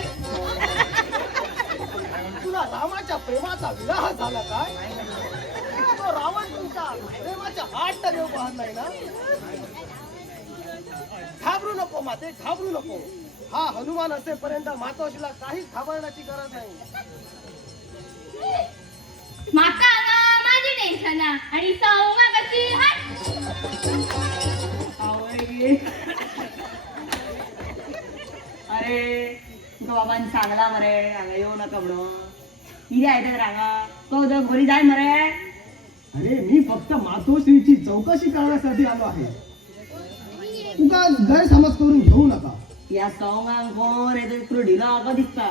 तुला रामाच्या प्रेमाचा विवाह झाला काय तो रावण तुमच्या प्रेमाच्या हात तर येऊ पाहत नाही ना घाबरू नको माते घाबरू नको हा हनुमान असेपर्यंत मातोश्रीला काहीच घाबरण्याची गरज नाही. माका हांगा माझी टेन्शन आणि सौमा कशी हट. आवय. अरे तुका बाबान सांगला मरे हांगा येऊ नका म्हणून. कितें आहे तर हांगा तो जर घरी जाय मरे. अरे मी फक्त मातोश्रीची चौकशी करण्यासाठी आलो आहे. तुका गैरसमज करून घेऊ नका. या सौंगांक कोण येतो इकडे ढिला आका दिसता.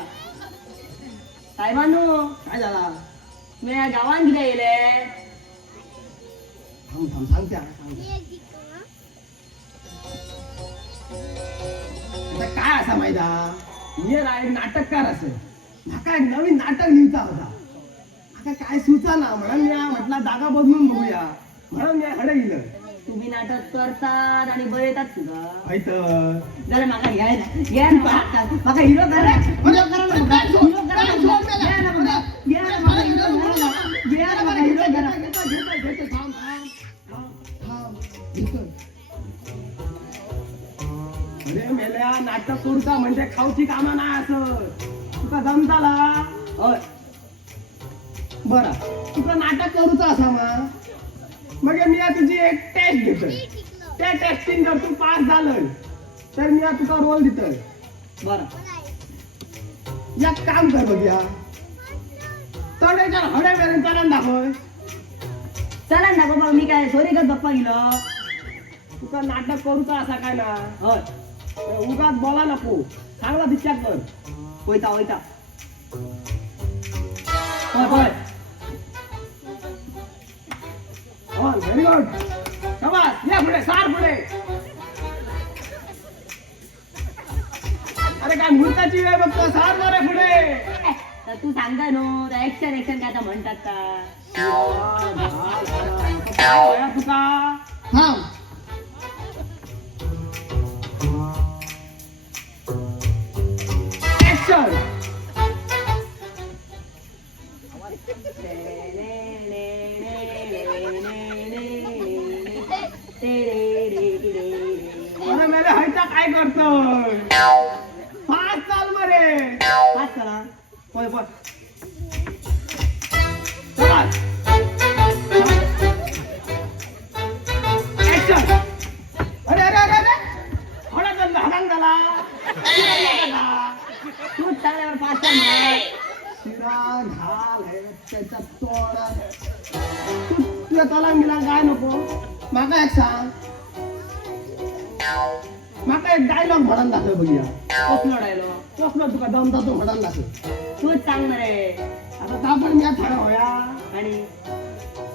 साहेबांनो काय झाला? मी या गावान कितें येयले? थांब थांब सांगते आता, सांगते. आता काय असा माहिती मी एक नाटककार असेल. म्हाका एक नवीन नाटक लिहिचा होता. म्हाका काय सुचाना म्हणून मी म्हटला जागा बदलून बघूया म्हणून मी हडे गेलं. तुम्ही नाटक करतात आणि बरयतात सुद्धा. माहित जरा म्हाका घ्याय ना. घ्या ना म्हाका हिरो करा. हिरो करा ना म्हाका. हिरो करा ना म्हाका. घ्या ना म्हाका. घ्या ना म्हाका हिरो करा ना. घ्या ना म्हाका हिरो करा. अरे मेल्या नाटक करूचा म्हणजे खाऊची कामा नाही असं. तुका जमताला होय. बरं तुका नाटक करूचा असा मग मी तुझी एक टेस्ट घेतोय. त्या टेस्टिंग जर तू पास झालं तर मी तुका रोल देतोय. बरं. एक काम कर बघूया तोंडाच्या हड्या मेरेन चलन दाखव. चला ना बाबा मी काय सोरी करत बाप्पा गेलो. तुका नाटक करूचा असा काय ना होय. उगाच बोला नको. चांगला विचार कर. वयता वयता. होय होय. Very good. शाबास. या पुढे सार पुढे. अरे काय मूर्खाची वेळ बघतो. सार मारे पुढे. तर तू सांगता नो ऍक्शन ऍक्शन काय आता म्हणतात का. काय होया तुका. थांब. ऍक्शन. अरे मेरे हैता काय करतोय. फास्ट चाल मरे. पाच करा. होय होय. चल. ऍक्शन. अरे अरे अरे अरे थोडा जण धाडांग झाला. तू चांगल्यावर पाच कर. शिरा घाल हे त्याच्या तोंडात. तू तुझ्या तलांग मिला काय नको. माका एक सांग. माका एक डायलॉग म्हणून दाखव बघूया. कसलो डायलॉग. कसलो तुका दमता तो म्हणून दाखव. तूच सांग ना रे. आता का पण मी थोडा होया. आणि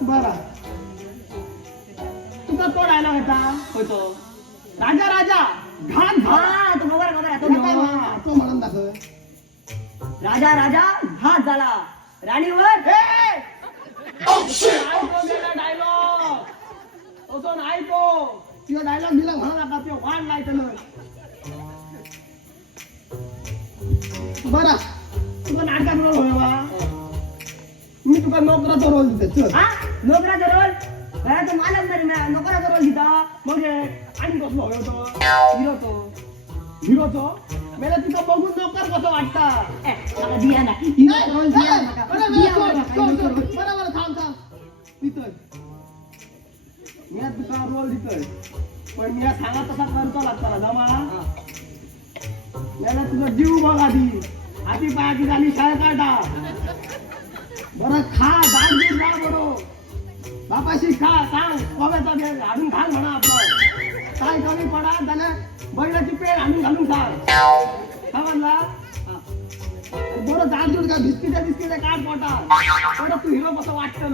बरा तुका तो डायलॉग येता. होतो. राजा राजा घात घात. हा तो खबर खबर तो नका नो. ना, तो म्हणून दाखव. राजा राजा घात झाला राणीवर. डायलॉग तो नाही तो. तुझा डायलॉग दिला म्हणा नका. ते वाढ नाही त्यानं. बरा तुका नाटकात रोल होय. मी तुका नोकराचा रोल देते. चल. हा नोकराचा रोल. घराचा मालक नाही मी नोकराचा रोल घेता. मग हे आणि कसलो होय तो. हिरो तो. हिरोचो मला तुका बघून नोकर कसं वाटता. मला दिया ना हिरो रोल दिया नका. दिया नका. बरोबर थांब थांब. तिथं मी तुका रोल देतोय पण मी सांगा तसा करतो लागताना जमा. मला तुझा जीव बघ आधी. हाती पायाची झाली शाळ काढा. बरं खा दाट दूध जा बरो. बापाशी खा सांग कोव्याचा बेल हाडून घाल म्हणा आपलं. काय कमी पडा त्याला बैलाची पेड हाणून घालून सांग. का म्हणला बरं दाट दूध का बिस्किटे काढ पोटा. बरं तू हिरो कसं वाटतं.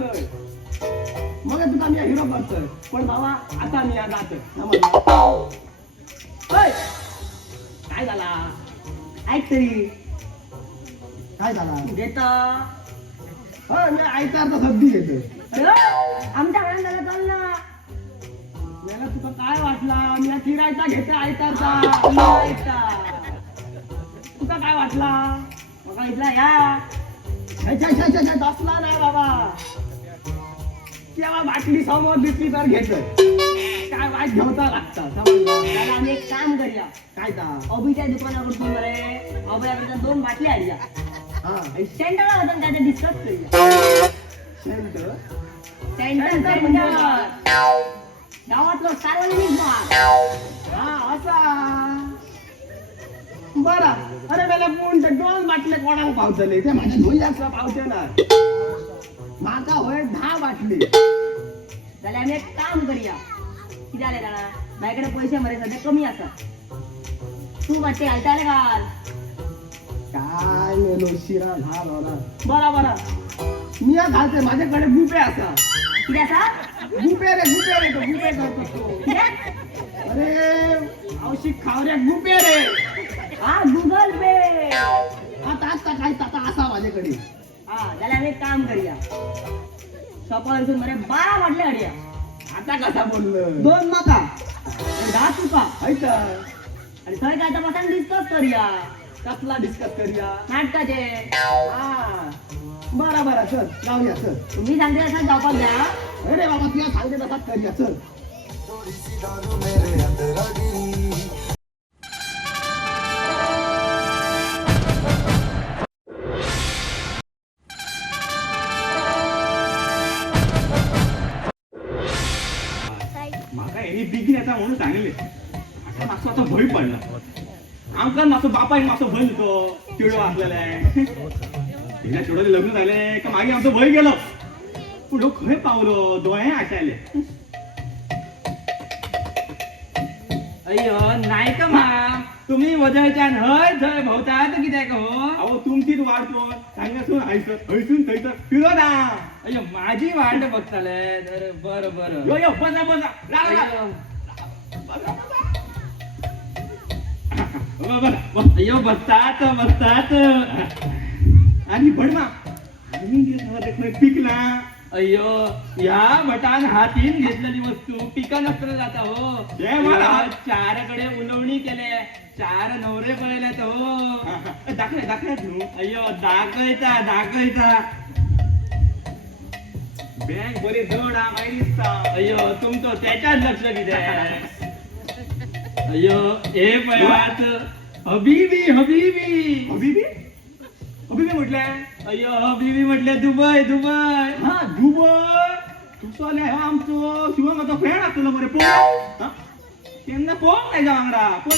मग तुझा मी हिरो करतोय पण बाबा आता मी या जात. काय झाला. ऐक तरी काय झाला. घेता. हो मी ऐकता सब्दी घेतोय. आमच्या घरात झालं चाल ना. मला तुका काय वाटला. मी फिरायचा घेतोय ऐकता. तुका काय वाटला. मग इथला या दसला नाही बाबा. तेव्हा बाटली समोर दिसली तर घेतोय काय वाईट घेवता लागतं समजलं त्याला आम्ही एक काम करूया काय ता अभिच्या दुकानाकडून बरे अभयाकडे 2 बाटली आणल्या हा सेंटरला होतं काय ते डिस्कस करूया शेंट सेंटर गावातलं सार्वजनिक माल हा असा बरं अरे मला कोण 2 बाटले कोणाक पावतले ते माझ्या धुयाचं पावते ना माका होय 10 बाटली जाल्यार आम्ही एक काम करूया किती जालें जाणा माझ्याकडे पैसे मरे सध्या कमी असतात तू बाटली घालताले घाल काय मेलो शिरा घाल होला बरं बरं मी घालते माझ्याकडे गुपे असा किती असा गुपे रे तो गुपे करतो तो. किती? अरे औषध खाव रे गुपे रे हा गुगल पे आता काय ताता असा माझ्याकडे हा जाल्यार आम्ही एक काम करूया सकाळसून मरे 12 बाटल्या हाडया आता कसा बोललं 2 माका आणि 10 तुका ऐक आणि थंय काय तपासून डिस्कस करूया कसला डिस्कस करूया नाटकाचे हा बरं चल जाऊया चल तुम्ही सांगते असं जावपाक द्या अरे बाबा तुला सांगते तसाच करूया चल म्हाका हेनी बेगीन येता म्हणून सांगले आता मातसो आता भंय पडला आमकां मातसो बापायक मातसो भंय दितो चेडो आसलेले हिला चेडोचे लग्न जाले का मागीर आमचो भंय गेलो पुढो खंय पावलो दोळे आशाले अय्यो नाही का मा तुम्ही वजळच्यान हय थंय भोवतात कित्याक हो अहो तुमचीच वाट पळोवन हांगासून हयसून थंयसर फिरो ना अय्यो माझी वाट बघताले तर बरं बरं यो यो बसा बसा लागा अय्यो. बसा अय्यो बसतात आणि भडमा आम्ही पिकला अय्यो या भटान हातीन घेतलेली वस्तू पिका नसताना जाता हो हे मला. अय्यो, चारकडे उलवणी केले 4 नवरे पळयल्यात हो दाखल्यात न्हू अय्यो दाखयता बँक बरी जड हा माहिती दिसता अय्यो तुमचं त्याच्यात लक्ष किती अय्यो हे पळयात हबीबी हबीबी म्हटले अय्यो हबीबी म्हटले दुबई हा दुबय तुसो हो आमचो शिवमाचो फ्रेंड आसलो मरे पोळ तेन्ना पोवंक नाही जा वांगडा कोण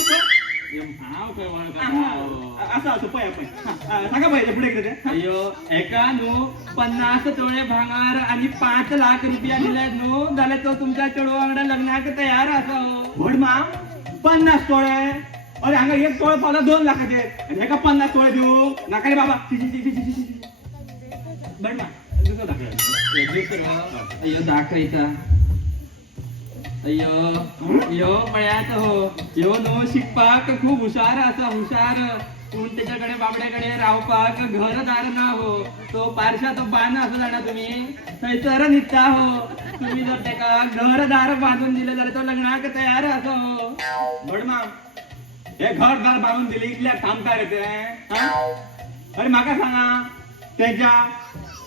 हांव खंय वळखता असं पळय सांगा पळय फुडें कितें तें अय्यो एका न्हू 50 तोळे भांगार आणि 5 लाख रुपया दिल्यात न्हू जाल्यार तो तुमच्या चेडवा वांगडा लग्नाक तयार आसा हो. भडमा 50 तोळे अरे हांगा 1 तोळे पावला 2 लाखाचे आणि हेका 50 तोळे दिवू नाका रे बाबा भडमा दुसरो दाखय अय्यो दाखयता अय्यो यो पळयात हो यो न्हू शिकपाक खूप हुशार आसा पूण त्याच्याकडे बाबड्याकडे रावपाक घरदार ना हो तो पारशा तो बांद असो जाणा तुम्ही थंयसर न्हिदता हो तुम्ही जर त्याका घरदार बांधून दिले जाल्यार तो लग्नाक तयार आसा हो भडमा हे घर घर बांधून दिले इतल्याक थांबता रे ते हा अरे म्हाका सांगा तेच्या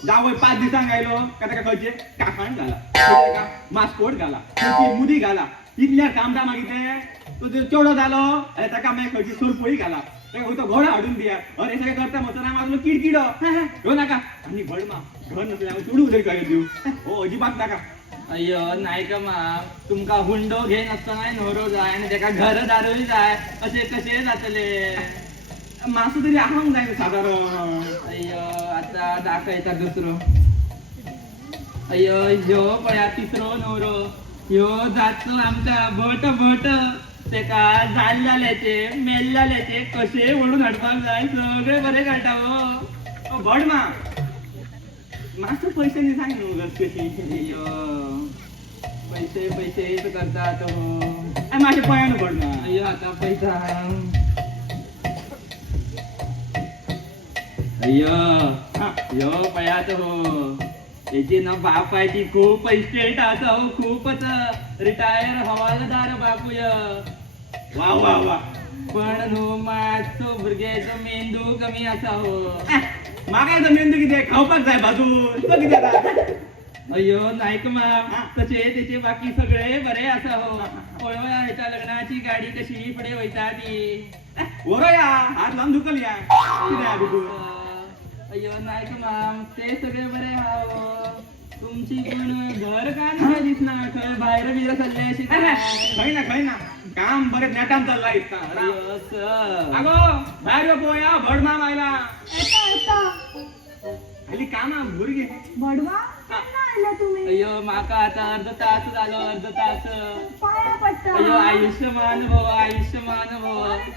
जावय 5 दिसांक आयलो का ताका खंयचे काकाण घाला ताका मास्कोट घाला खंयची मुदी घाला इतल्याक थांबता मागीर ते तो जर चेडो जालो अरे ताका मागीर खंयची सोरपोळी घाला ताका खंयचो घोडो हाडून दिया अरे सगळें करता म्हणटा म्हाजो किडकिडो ह्यो नाका आनी भडमा घर नसलें हांव चुडू उदक करून दिवं हो अजिबात नाका अय्यो नाही का मा तुमका हुंडो घेन असताना न्हवरो जाय आणि त्याका घरदारूय जाय असे कसे जातले मातसो तरी आहांक जाय सादारण अय्यो आता दाखयता दुसरो अय्यो ह्यो पळया तिसरो न्हवरो ह्यो जातलो आमचा भट तेका जाल्ल्याचे मेल्ल्याचे कशे ओढून हाडपाक जाय सगळे बरे काडटा हो भडमा मातसो पयशे नी सांग न्हू गस कशी अय्यो पैसे करतात हो मातशें पळया न्हू भडमा अय्यो आता पैसा अय्यो यो पळयात हो याची ना बाप आहे ती खूप इस्टेट आसा हो खूपच रिटायर हवालदार बापूय वा वा वा पण न्हू मातसो भुरग्याचो मेंदू कमी आसा हो म्हाका तो मेंदू कितें खावपाक जाय भाजून तो कितें अय्यो नायक माम तसे त्याचे बाकी सगळे बरे असा हो पळवा ह्याच्या लग्नाची गाडी कशी पुढे वयता ती वरो या हात लावून दुखल या कितें दुखू अय्यो नायक माम ते सगळे बरे हाव तुमची कोण घर का नाही दिसना खंय भायर बिर सल्ले अशी खंय ना काम बरें नेटान चल्ला दिसता अय्यो सर आगो भायर यो पळोवया भट माम आयला येता येता खाली कामा भुरगे बडवा केन्ना आयला तुम्ही अय्यो माका आता अर्ध तास झालो अर्ध तास पाया पडटा अय्यो आयुष्यमान भव आणि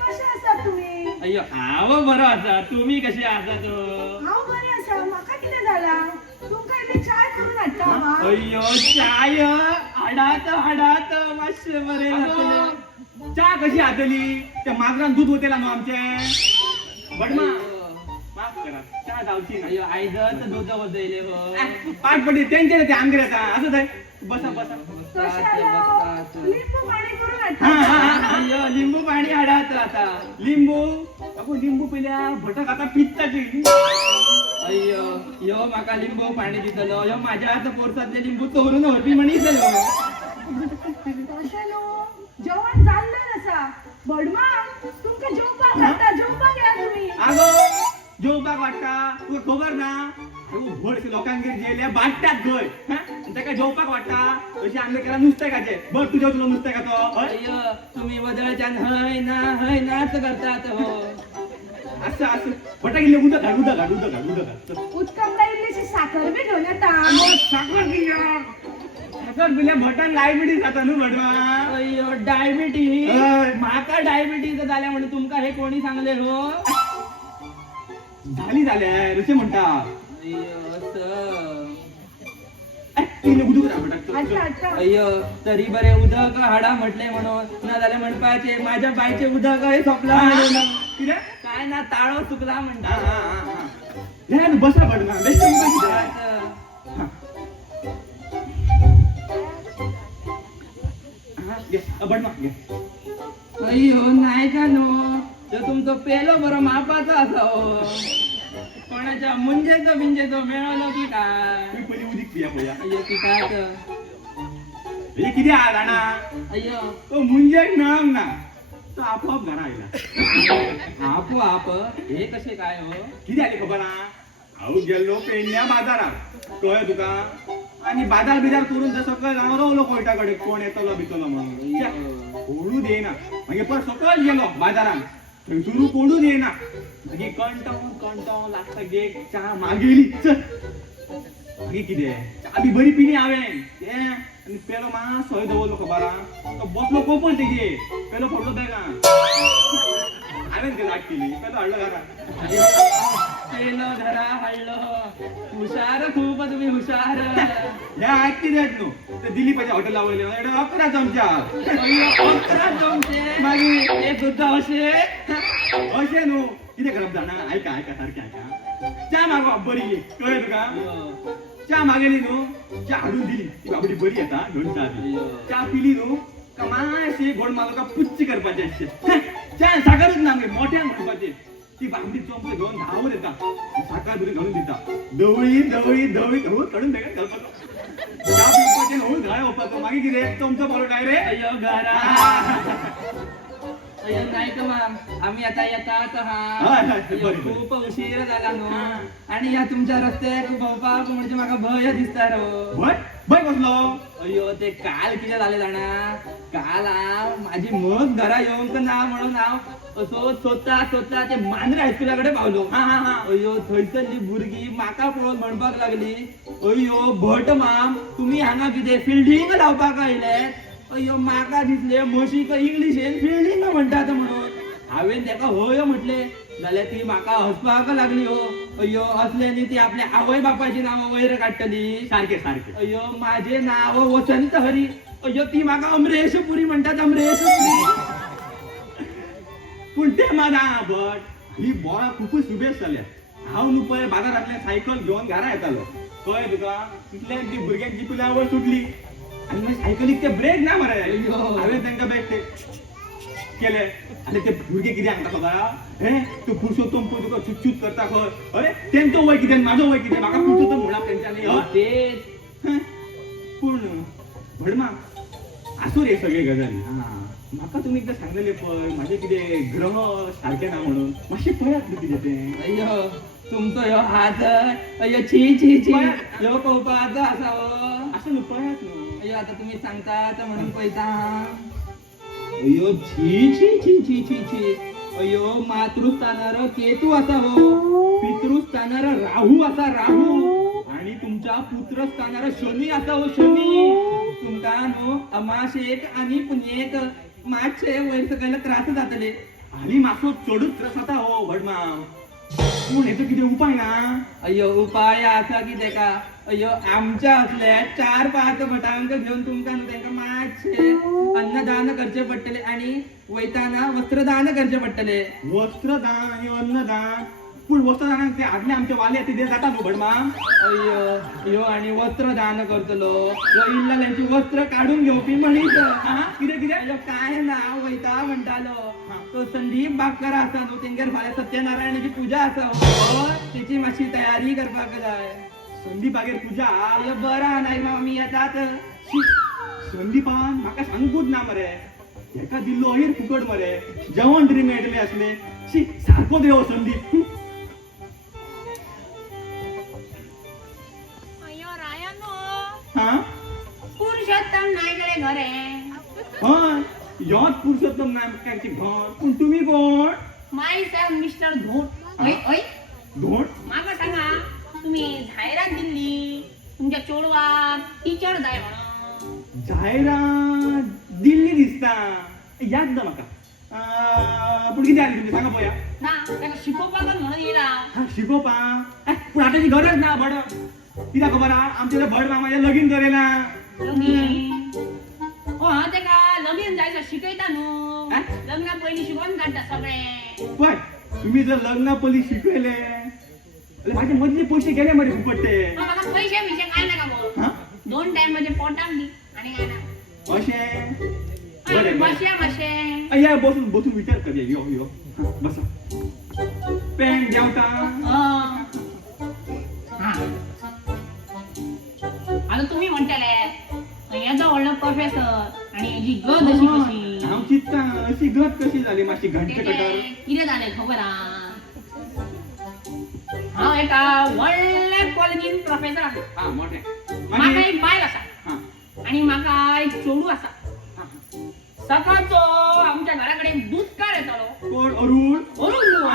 कशे आसा तुम्ही अय्यो हांव बरो आसा तुम्ही कशे आसात हांव बरें आसा म्हाका कितें जाला तुमकां इल्ली चाय करून हाडटा हांव अय्यो चाय हाडात मातशे बरे जातले चा कशी आतली त्या माजरान दूध होतेला न्हू आमचे बडमा माफ करा चा जावची ना अय्यो आयदत दूध वदयले हो पाठ पडली तेंचे ते आमगे येता असं थंय बसा कशे आला लिंबू पाणी करून हाडटा अय्यो लिंबू पाणी हाडात आता लिंबू अगो लिंबू पिल्या भटक आता पित्ताची अय्यो यो म्हाका लिंबू पाणी दितलो यो माझ्या आता पोरसातले लिंबू तोरून व्हरपी म्हणितलो कशें न्हू जेवण जाल्लें आसा बडमा तुमकां जेवपाक हाडटा जेवपाक या तुमी आगो जेवपाक वाटता तुका खबर ना भटशे लोकांगेर जेल्या बांडटात खंय ताका जेवपाक वाटता अशी आमगे केला नुस्तेकाचे बट तू जेवतलो नुस्तेकाचो हय अय्यो तुम्ही वदळच्यान हय नाच करतात हो असं भटाक इल्ले उदक घाल उदकाक काय इल्लीशी साखर बी घेवन येता साखर पिल्या भटान डायबिटीस जाता न्हू भटवा अय्यो डायबिटीज हय. म्हाका डायबिटीज जाल्या म्हणून तुमका हे कोणी सांगले हो झाली जाल्यार अशें म्हणटा अय्यो सर इल्ले उदक घाल भटाक हाडटा हाडटा अय्यो तरी बरे उदक हाडा म्हटले म्हणून ना जाल्यार म्हणपाचे माझ्या बायचे उदक हे सोपला म्हणून कितें काय ना ताळो चुकला म्हणटा नाही बसा भटवा बेस्ट बडमा घे अय्यो नाही का नो तो तुमचो पेलो बरो मापाचो आसा हो कोणाच्या मुंजेचो बिंजेचो मेळलो की काय मी पयलीं उदीक पिया पळया अय्यो कितात हे कितें आहा जाणा अय्यो तो मुंजेक मेळोंक ना तो आपोआप घरा आयला आपोआप हे कसे काय हो कितें जालें खबर आहा हांव गेल्लो पेडण्या बाजारात कळ्ळें तुका आनी बाजार बिजार करून थंय सकयल हांव रावलो कोयटा कडेन कोण येतलो भितलो म्हणून कोणूच येना मागीर परत सकयल गेलो बाजारांत थंयसरू कोणूच येना मागीर कंटाळून लागता गे चा मागेली चल मागीर कितें चा बी बरी पिली हांवें तें आनी पेलो मातसो हय दवरलो खबर आहा तो बसलो कोपण तेगे पेलो पडलो बॅगान हांवें ती लाट केली पेलो हाडलो घरा पेलो घरा हाडलो हुशार खूप तुम्ही हुशार ह्या कितें न्हू ते दिलीपाच्या हॉटेला वयले 11 चमचा अय्यो 11 चमचे मागीर एक सुद्धा असे अशें न्हू कितें करप जाणा आयका सारकें आयका च्या मागप बरी कळ्ळें तुका च्या मागेली न्हू च्या हाडून दिली ती बाबडी बरी येता घेवन च्या पिली न्हू का मातशी गोड मागोका पुच्ची करपाचें अशें च्या साखरच ना आमगे मोठ्यान म्हणपाचें ती बाबडी चमचो घेवन धांवून येता साखर बरी घालून दिता धवळी काडून बेगीन घालपाचो च्या पिवपाचें हळू घाळ वपाचो मागीर कितें चमचो पावलो डायरेक्ट अय्यो घरा अय्यो नायक माम आम्ही आता येतात हय, हा हय, अय्यो, बरें, बरें. खूप उशीर झाला न्हू आणि या तुमच्या रस्त्याक भोंवपाक म्हणजे म्हाका भंय दिसता रो भय कसलो अय्यो ते काल कितें जालें जाणा काल हांव माझी मग घरा येवंक ना म्हणून हांव असो सोदता ते मांद्रे हायस्कुला कडेन पावलो अय्यो थंयसरली भुरगीं म्हाका पळोवन म्हणपाक लागली अय्यो भट माम तुमी हांगा कितें फिल्डिंग लावपाक आयले अय्यो म्हाका दिसले म्हशीक इंग्लिशेन फिल्डिंग म्हणटात म्हणून हांवें ताका हय म्हटले जाल्यार ती म्हाका हसपाक लागली हो अय्यो असले न्ही ती आपल्या आवय बापाची नांवां वयर काडटली सारकें अय्यो माझे नाव वसंत हरी अय्यो ती म्हाका अमरेश पुरी म्हणटात अमरेश पुरी पूण ते मादा बट ही बोळा खूपच सुबेज जाल्या हांव न्हू पळय बाजारांतल्यान सायकल घेवन घरा येतालो कळ्ळें तुका तितल्यान ती भुरग्यांची पिलावळ सुटली आनी मागीर सायकलीक ते ब्रेक ना मरे हांवें तांकां बेग ते केले आनी ते भुरगे कितें सांगता खबर आहा हे तूं पुरुषोत्तम पळय तुका चुचूत करता खंय अरे तेंचो वय कितें म्हाजो वय कितें म्हाका पुरुषोत्तम म्हणप तेंच्यांनी हय तेच हं? पूण भडमा असो रे सगळे गजाली म्हाका तुम्ही एकदा सांगलेले पळय माझे कितें ग्रह सारखे ना म्हणून मातशें पळयात न्हू कितें तें अय्यो तुमचो ह्यो हात अय्यो छी छी छी ह्यो पळोवपाचो आसा असं न्हू पळयात न्हू अय्यो आता तुम्ही सांगतात म्हणून पळयता अय्यो छी छी छी छी छी छी अय्यो मातृस्थानार केतू आसा पितृस्थानार राहू आसा राहू आणि तुमच्या पुत्रस्थानार शनी आसा शनी तुमका न्हू अमाशेक आणि पुण्येक मातशे वयर सकयल त्रास जातले आणि मातसो चडूच त्रास जाता हो भडमा पूण हेचो कितें उपाय ना अय्यो उपाय आसा कितें का अय्यो आमच्या असले 4-5 भटांक घेऊन तुमका न्हू तांकां मातशे अन्नदान करचे पडटले आणि वयताना वस्त्रदान करचे पडटले वस्त्रदान आणि अन्नदान पूण वस्त्रदानाक ते आदले आमचे वाले ते जाता न्हू भडमा अय्यो ह्यो आणि वस्त्रदान करतलो ह्यो इल्ल्याची वस्त्र काढून घेवपी मनीस कितें कितें अय्यो काय ना वयता म्हणटालो तो संदीप बागकर आसा न्हू तेंगेर फाल्यां सत्यनारायणाची पूजा आसा तेची मातशी तयारी करपाक जाय संदीपागेर पूजा अय्यो बरा नाही आमी येतात संदीपान म्हाका सांगूच ना मरे हेका दिल्लो अहेर फुकट मरे जेवण तरी मेळटले असले शी सारको देव संदीप अय्यो रायानो हा पुरुषोत्तम नायकडे घरे हय योच पुरुषोत्तम नायकाची घर पूण तुमी कोण माय सेल्फ मिस्टर धोट ओय ओय धोण म्हाका सांगा तुम्ही जाहिरात दिल्ली तुमच्या चोडवाक टीचर जाय म्हणून जायरात दिल्ली दिसता याद ना म्हाका पूण कितें जालें तुमी सांगा पळया ना ताका शिकोवपाकच म्हणून येयला हा शिकोवपा पूण आतांची गरज ना भड कित्याक खबर आहा आमचे भड मामाचें लगीन करेला लगीन हांव ताका लगीन जायसर शिकयता न्हू हा? लग्ना पयलीं शिकोवन काडटा सगळें पळय तुम्ही जर लग्ना पयलीं शिकयले जाल्यार म्हाजे मदले पयशे गेले मरे फुकट ते म्हाका पयशे बिशे कांय नाका गो हा 2 टायम म्हजे पोटाक दी आनी कांय ना अशें बरें बरें बसया मातशें या बसून बसून विचार करया यो यो हा, बसा पेन जेवता आता तुम्ही म्हणटाले येदो व्हडलो प्रोफेसर आणि हेजी गत अशी कशी हांव चिंतता अशी गत कशी जाली मातशी घंटे तें कटर कितें जालें खबर आहा हांव एका व्हडल्या कॉलेजीन प्रोफेसर आसा हा मोठे म्हाका एक बायल आसा हा आणि म्हाका एक चोडू आसा सकाळचो आमच्या घरा कडेन दूध काड येतालो कोण अरुण अरुण न्हू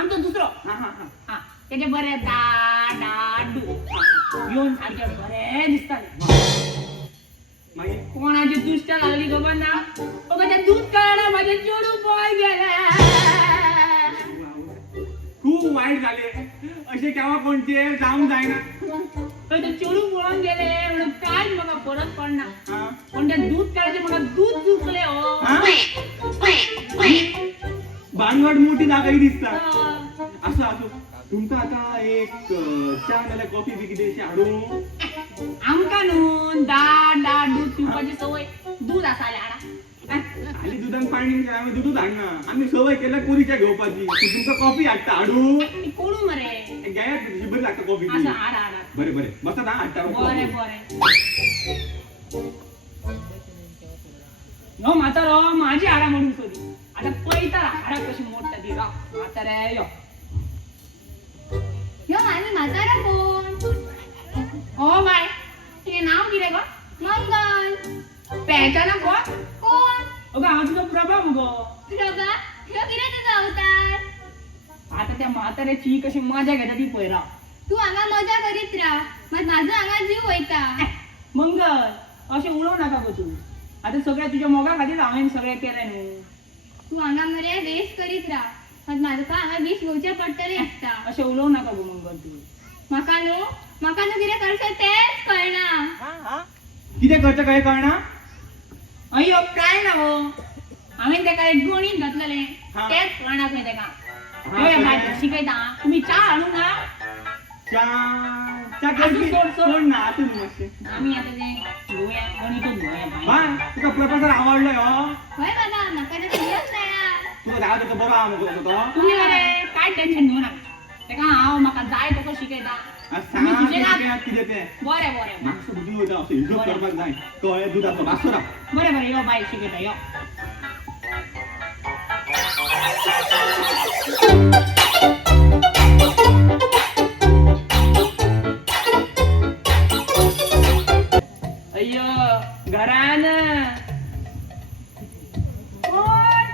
आमचो दुसरो हा हा हा हा तेजे बरे दाट दूध येवन सारखे बरे दिसताले मागीर कोणाची दुष्ट लागली खबर ना अगं त्या दूध काढा माझे चोडू बॉय गेला खूप वाईट झाले असे केव्हा कोणते जाऊन जायना ते चोडू पळून गेले म्हणून कांयच म्हाका फरक पडना हा पण त्या दूध काढायचे म्हाका दूध चुकले हो हा? भानगड मोठी जागाही दिसता असं असो तुमका आता एक चहा नाल्यार कॉफी बी कितें अशी हाडूं आमकां न्हू दाट दूध पिवपाची सवय दूध आसा हाडा आनी दुधान पाणी आमी दूधच हाडना आमी सवय केल्या कोरीच्या घेवपाची तुमका कॉफी हाडटा हाडूं ती कोणू मरे घ्यात तुमची बरी लागता कॉफी आसा हाडा बरें बरें बसता ना हाडटा बरें बरें ह्यो म्हातारो माझी हाडा म्हणून सोदी आता पळयता हाडा कशी मोडटा ती राव म्हातारे यो ह्यो आनी म्हातारा कोण ओ बाय तुजें नांव कितें गो मंगल पहचाना कोण कोण अगं हांव तुजो प्रभा मुगो प्रभा ह्यो कितें तुजो अवतार आता त्या म्हाताऱ्याची कशी मजा घेता ती पळय राव तू हांगा मजा करीत राव मात म्हाजो हांगा जीव वयता मंगल अशें उलोव नाका गो तू आता सगळ्या तुज्या मोगा खातीर हांवें सगळें केलें न्हू तू हांगा मरे वेस्ट करीत राव मात म्हाका हांगा वीस घेवचे पडटले आसता अशें उलोव नाका गो मंगल तू म्हाका न्हू कितें करचें तेंच कळना कितें करता काय कळना अय्यो काय ना गो हांवें ताका एक गणीत घातलेलें हा. तेंच कळना खंय ताका हा, यो काय? बाय शिकयता तुम्ही च्या हाडूं ना च्या आजून सोड. कोण ना आतून मातशें आमी आतां तें घेवया गणितच घेवया बाय तुका प्रोफेसर आवडलोय हो हय बाबा म्हाका तर तुझ्याच तयार तुका धांव तो बरो आहा मुगो तो तुम्ही मरे काय टेन्शन घेऊ नका ताका हांव म्हाका जाय तसो शिकयता सांग आम्ही सुशेगाद. कितें तें बरें बरें मातसो बुजून वयता असो हिशोब करपाक जाय कळ्ळें दुदाचो मातसो राव बरें बरें यो बाय शिकयता यो अय्यो घरान कोण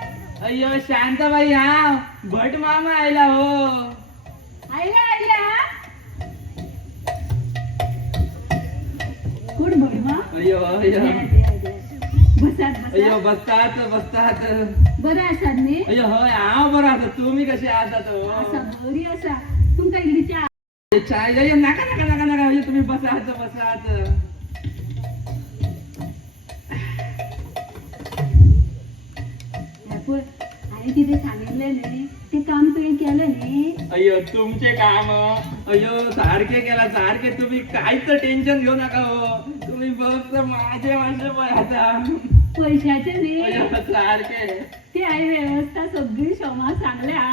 अय्यो शांताबाई हांव भट मामा आयला हो आयला आयला कोण बडवा अय्यो अय्यो बसात अय्यो बसात बसतात बसतात बरं आसात न्ही अय्यो हय हांव बरो आसा तुमी कशे आसात आसा हो बरी आसा तुमकां इल्ली च्या चाय अय्यो नाका नाका नाका नाका अय्यो तुम्ही बसात बसात हे पळय हांवें कितें सांगिल्लें न्ही तें काम तुवें केलें न्ही अय्यो तुमचे काम अय्यो सारखे केला सारखे तुम्ही काहीच टेन्शन घेऊ नका हो तुम्ही फक्त माझे मातशे पळय आता पैशाचे न्ही अय्यो सारखे ती हांवें वेवस्था सगळी शोमा सांगल्या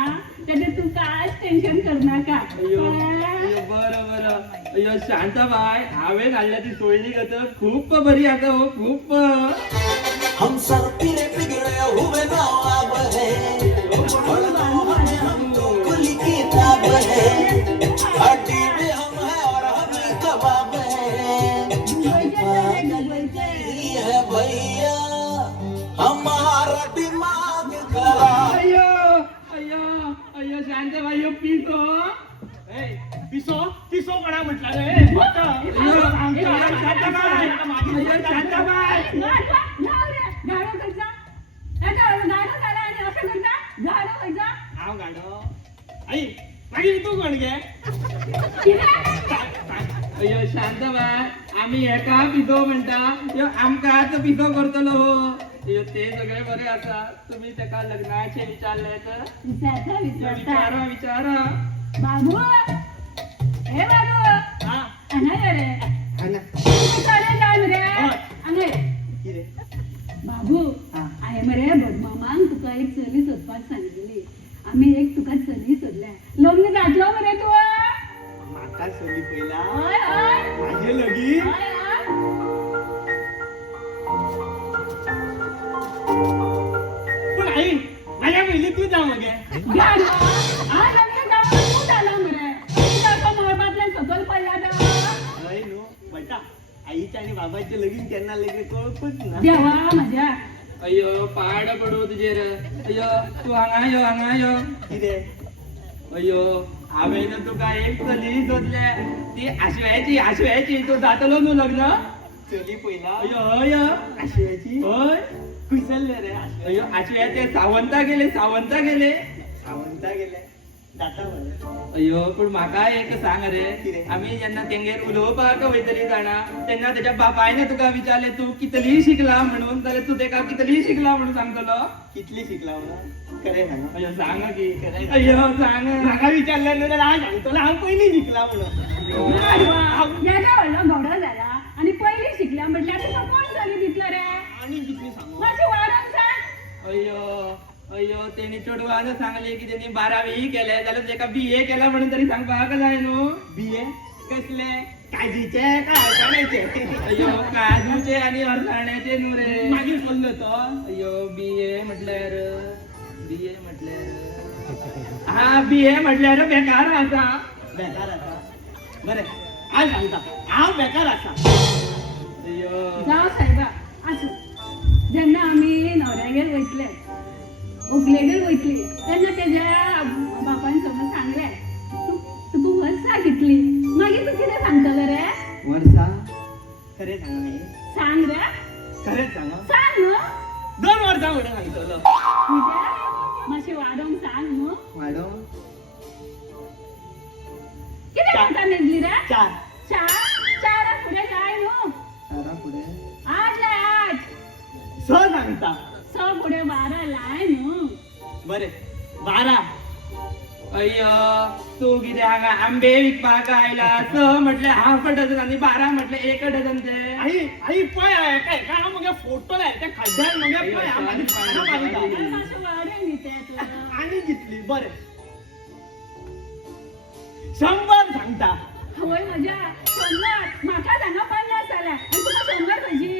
तेजें तूं कांयच टेन्शन करनाका अय्यो अय्यो बरं बरं अय्यो शांताबाई हांवें हाडल्या ती सोयरी गत खूप बरी आता हो खूप हम सर पिरे बिगड़े हुए नवाब है पढ़ो हमें हमको खुली किताब है हड्डी में हम है और हम कबाब है ये है भैया हमारा दिमाग खराब अय्यो अय्यो अय्यो शांताबाई यो पिसो पिसो पिसो कोणा म्हटलं रे अय्यो शांताबाई अय्यो शांताबाई गाडो करता गाडो झाला आणि असं करता गाडो व्हायचा हांव गाडो आई मागीर तू कोण गे अय्यो शांताबाई आम्ही एका पिसो म्हणटा ह्यो आमकांच पिसो करतलो हो अय्यो ते सगळे बरे आसा तुम्ही त्याका लग्नाचे विचारले तर विचारता विचारता विचारा विचारा बाबू हे बाबू हा अनाय रे चालेल जाय रे अनाय बाबू आहे मरे बदमामांक तुका एक चली सोदपाक सांगिल्ली आम्ही एक तुका चली सोदल्या लग्न जातलो मरे तू म्हाका चली पयला हय हय माझे लगीन हय हय पण आई माझ्या पयली तू जा मगे गाडो आ लग्न जावं तू झाला मरे तुका मोबाईलांतल्यान सकल पडला हय न्हू बटा आईच्या आणि बाबाचे लगीन केन्ना लगीन कळपच ना देवा माझ्या अय्यो पाड पडू तुजेर अय्यो तू हांगा यो कितें अय्यो हांवें तुका एक चली सोदले ती आशव्याची तू जातलो न्हू लग्न चली पयला अय्यो हय आशियाची हय खंय चल्ले रे अय्यो आशव्या ते सावंता गेले सावंता गेले जाता मरे अय्यो पण म्हाका एक सांग रे कितें? आम्ही जेन्ना तेंगेर उलोवपाक वयतली जाणा तेन्ना तेच्या बापायने तुका विचारले तू कितली शिकला म्हणून जाल्यार तू तेका कितली शिकला म्हणून सांगतलो कितली शिकला म्हणून खरें सांगा अय्यो सांग की अय्यो सांग म्हाका विचारलें न्हू जाल्यार हांव सांगतलो हांव पयलीं शिकला म्हणून याचा व्हडलो घोडो जाला आणि पयली शिकल्या म्हटल्यार तुका कोण चली दितलो रे आनी कितली सांगू मातशें वाडोवन सांग अय्यो अय्यो तेणी चेडवान सांगले की तेणी 12वी केले जाल्यार तेका BA केला म्हणून तरी सांगपाक जाय न्हू बीए कसले काजीचे काय हरसाण्याचे अय्यो काजूचे आणि अळसाण्याचे न्हू रे मागीर बोललो तो अय्यो BA म्हटल्यार हा BA म्हटल्यार बेकार आसा बेकार आसा बरें हांव सांगता हांव बेकार आसा अय्यो जावं सायबा आसूं जेन्ना आमी न्हवऱ्यागेर वयतले व्हंकलेगेर वयतली तेन्ना तेज्या बापायन समज सांगलें तुका वर्सां कितली मागीर तूं कितें सांगतलो रे वर्सा खरें सांगा न्ही सांग रे खरेंच सांगा सांग न्हू 2 वर्सां म्हणून सांगतलो म्हणजे मातशें वाडोवन सांग न्हू वाडो कितें म्हणटा न्हिदली रे 4 चारा फुडें जाय न्हू 4 फुडें 8 लाय 8 स सांगता 6 फुडें 12 लाय न्हू बरें 12 अय्यो तू कितें हांगा आंबे विकपाक आयला 6 म्हटले हाफ डझन आणि 12 म्हटले 1 डझन ते आई पळय काय हांव मगे फोटो लाय त्या खाद्यान मगे पळय हांव म्हाजी पानां मारिता मातशें वाडय न्ही तें तूं आनी जितली बरें 100 सांगता आवय होय मजा शंभर माका सांगा 50 जाल्या आणि तुका 100 कशी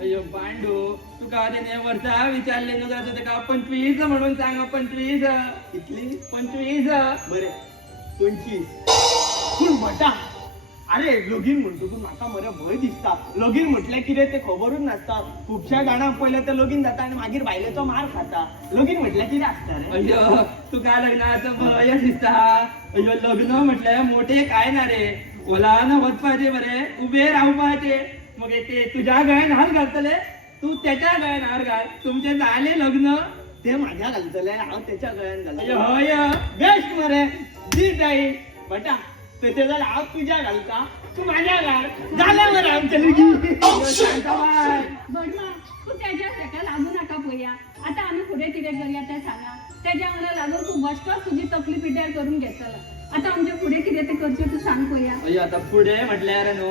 अयो पांडू तुका त्याने वर्षा विचारले नु जाता तेका 25 म्हणून सांगा 25 कितली 25 बरे 25 पूण भटा अरे लगीन म्हणतो तू म्हाका मरे भंय दिसता लगीन म्हटल्यार कितें ते खबरूच नासता खुबश्या जाणांक पयलें ते लगीन जाता आनी मागीर बायलेचो मार खाता लगीन म्हटल्यार कितें आसता रे अयो तुका लग्नाचं भय दिसता अयो लग्न म्हटल्यार मोठे काय ना रे ओलान वचपाचे बरे उभे रावपाचे मग ते तुझ्या गळ्यान हार घालतले तू त्याच्या गळ्यान हार घाल तुमचे झाले लग्न ते माझ्या घालतले हांव तेच्या गळ्यान अयो घालतले हय बेस्ट मरे दी जाई बटा ते जाल्यार हांव तुझ्या घालता तू माझ्या घाल जालें मरे आमचें लगीन शांताबाई बडमा तू त्याच्या सेका लागू नका पळया आता आम्ही पुढे कितें करूया ते सांगा त्याच्या वांगडा लागून तू बसतो तुझी तकली पिड्यार करून घेतला आता आमच्या पुढे कितें ते करचें तू सांग पळया अयो आता पुढे म्हटल्यार न्हू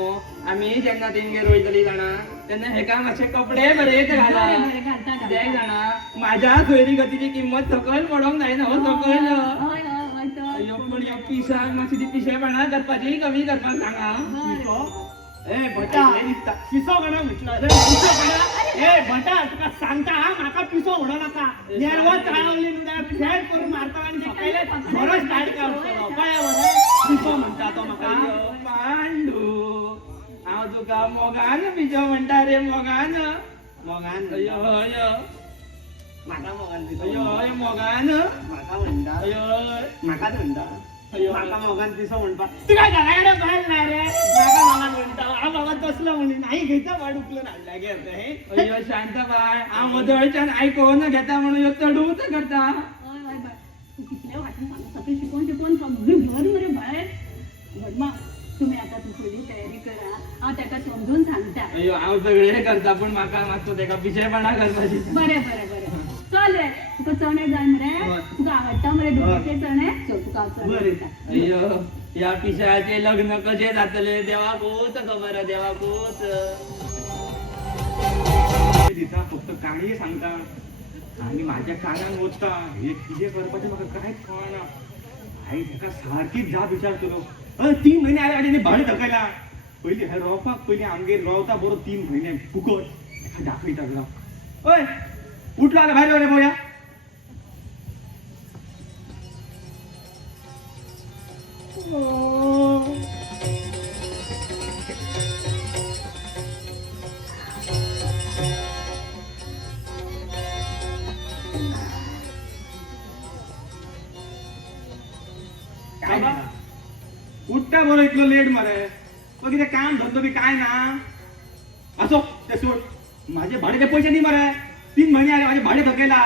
आम्ही जेन्ना तेंगेर वयतली जाणा तेन्ना हेका मातशे कपडे बरे ते घाला बरे बरे घालता कित्याक जाणा माझ्या सोयरी गतीची किंमत सकयल पडोंक जायना हो सकयल हय हय हय तर अयो पण ह्या पिशाक मातशी ती पिशेपणा करपाची कमी करपाक सांगा पिसो ए भटा पिसो म्हणा म्हटलं रे पिसो म्हणा ए भटा तुका सांगता हा म्हाका पिसो म्हणू नाका नेरवत रावली न्हू जाल्यार फ्लॅट करून मारता आनी सकाळी बरोच स्टार्ट करतलो कळ्ळें मरे पिसो म्हणटा तो म्हाका अयो पांडू हांव तुका मोगान पिशो म्हणटा रे मोगान मोगान अयो अयो म्हाका मोगान पिसो अयो म्हणटा. अयो मोगान म्हाका म्हणटा अयो म्हाकाच म्हणटा अयो म्हाका मोगान पिसो म्हणपा तू काय घराकडे बाहेर नाही रे म्हाका मोगान म्हणटा हा बाबा तसलो म्हणून नाही घेता वाड उकलून हाडला गे हे अयो शांताबाई हांव वदळच्यान आयकोन घेता म्हणून ह्यो चढूच करता हय हय बाय तू कितले वाटेन सांगता सगळी शिकून सगळी भर मरे भायर बडमा तुम्ही आता तुझी तयारी करा हांव ताका समजून सांगता अयो हांव सगळे करता पण म्हाका मातसो तेका पिशेपणा करपाची बरे बरे बरे चल रे तुका चणे जाय मरे तुका आवडटा मरे डुबोचे चणे चल तुका हांव चणे बरे. दिता. अयो या पिशाचे लग्न कशे जातले देवाकूच खबर देवाकूच दिता फक्त काणी सांगता आणि माझ्या कानान वचता हे कितें करपाचें म्हाका कांयच कळना आई ताका सारकीच जाप विचारतलो 3 महिने आले आनी भाडे धकयला पयलीं हे रावपाक पयलीं आमगेर रावता बरो 3 म्हयने फुकट ताका दाखयता जरा ओय उठलो आल्या भायर रे पळोवया काय बा? उठता बरो इतलो लेट मरे तो कितें काम धंदो बी काय ना असो ते सोड माझे भाड्याचे पैसे दी मरे 3 महिने आले माझे भाडे थकयला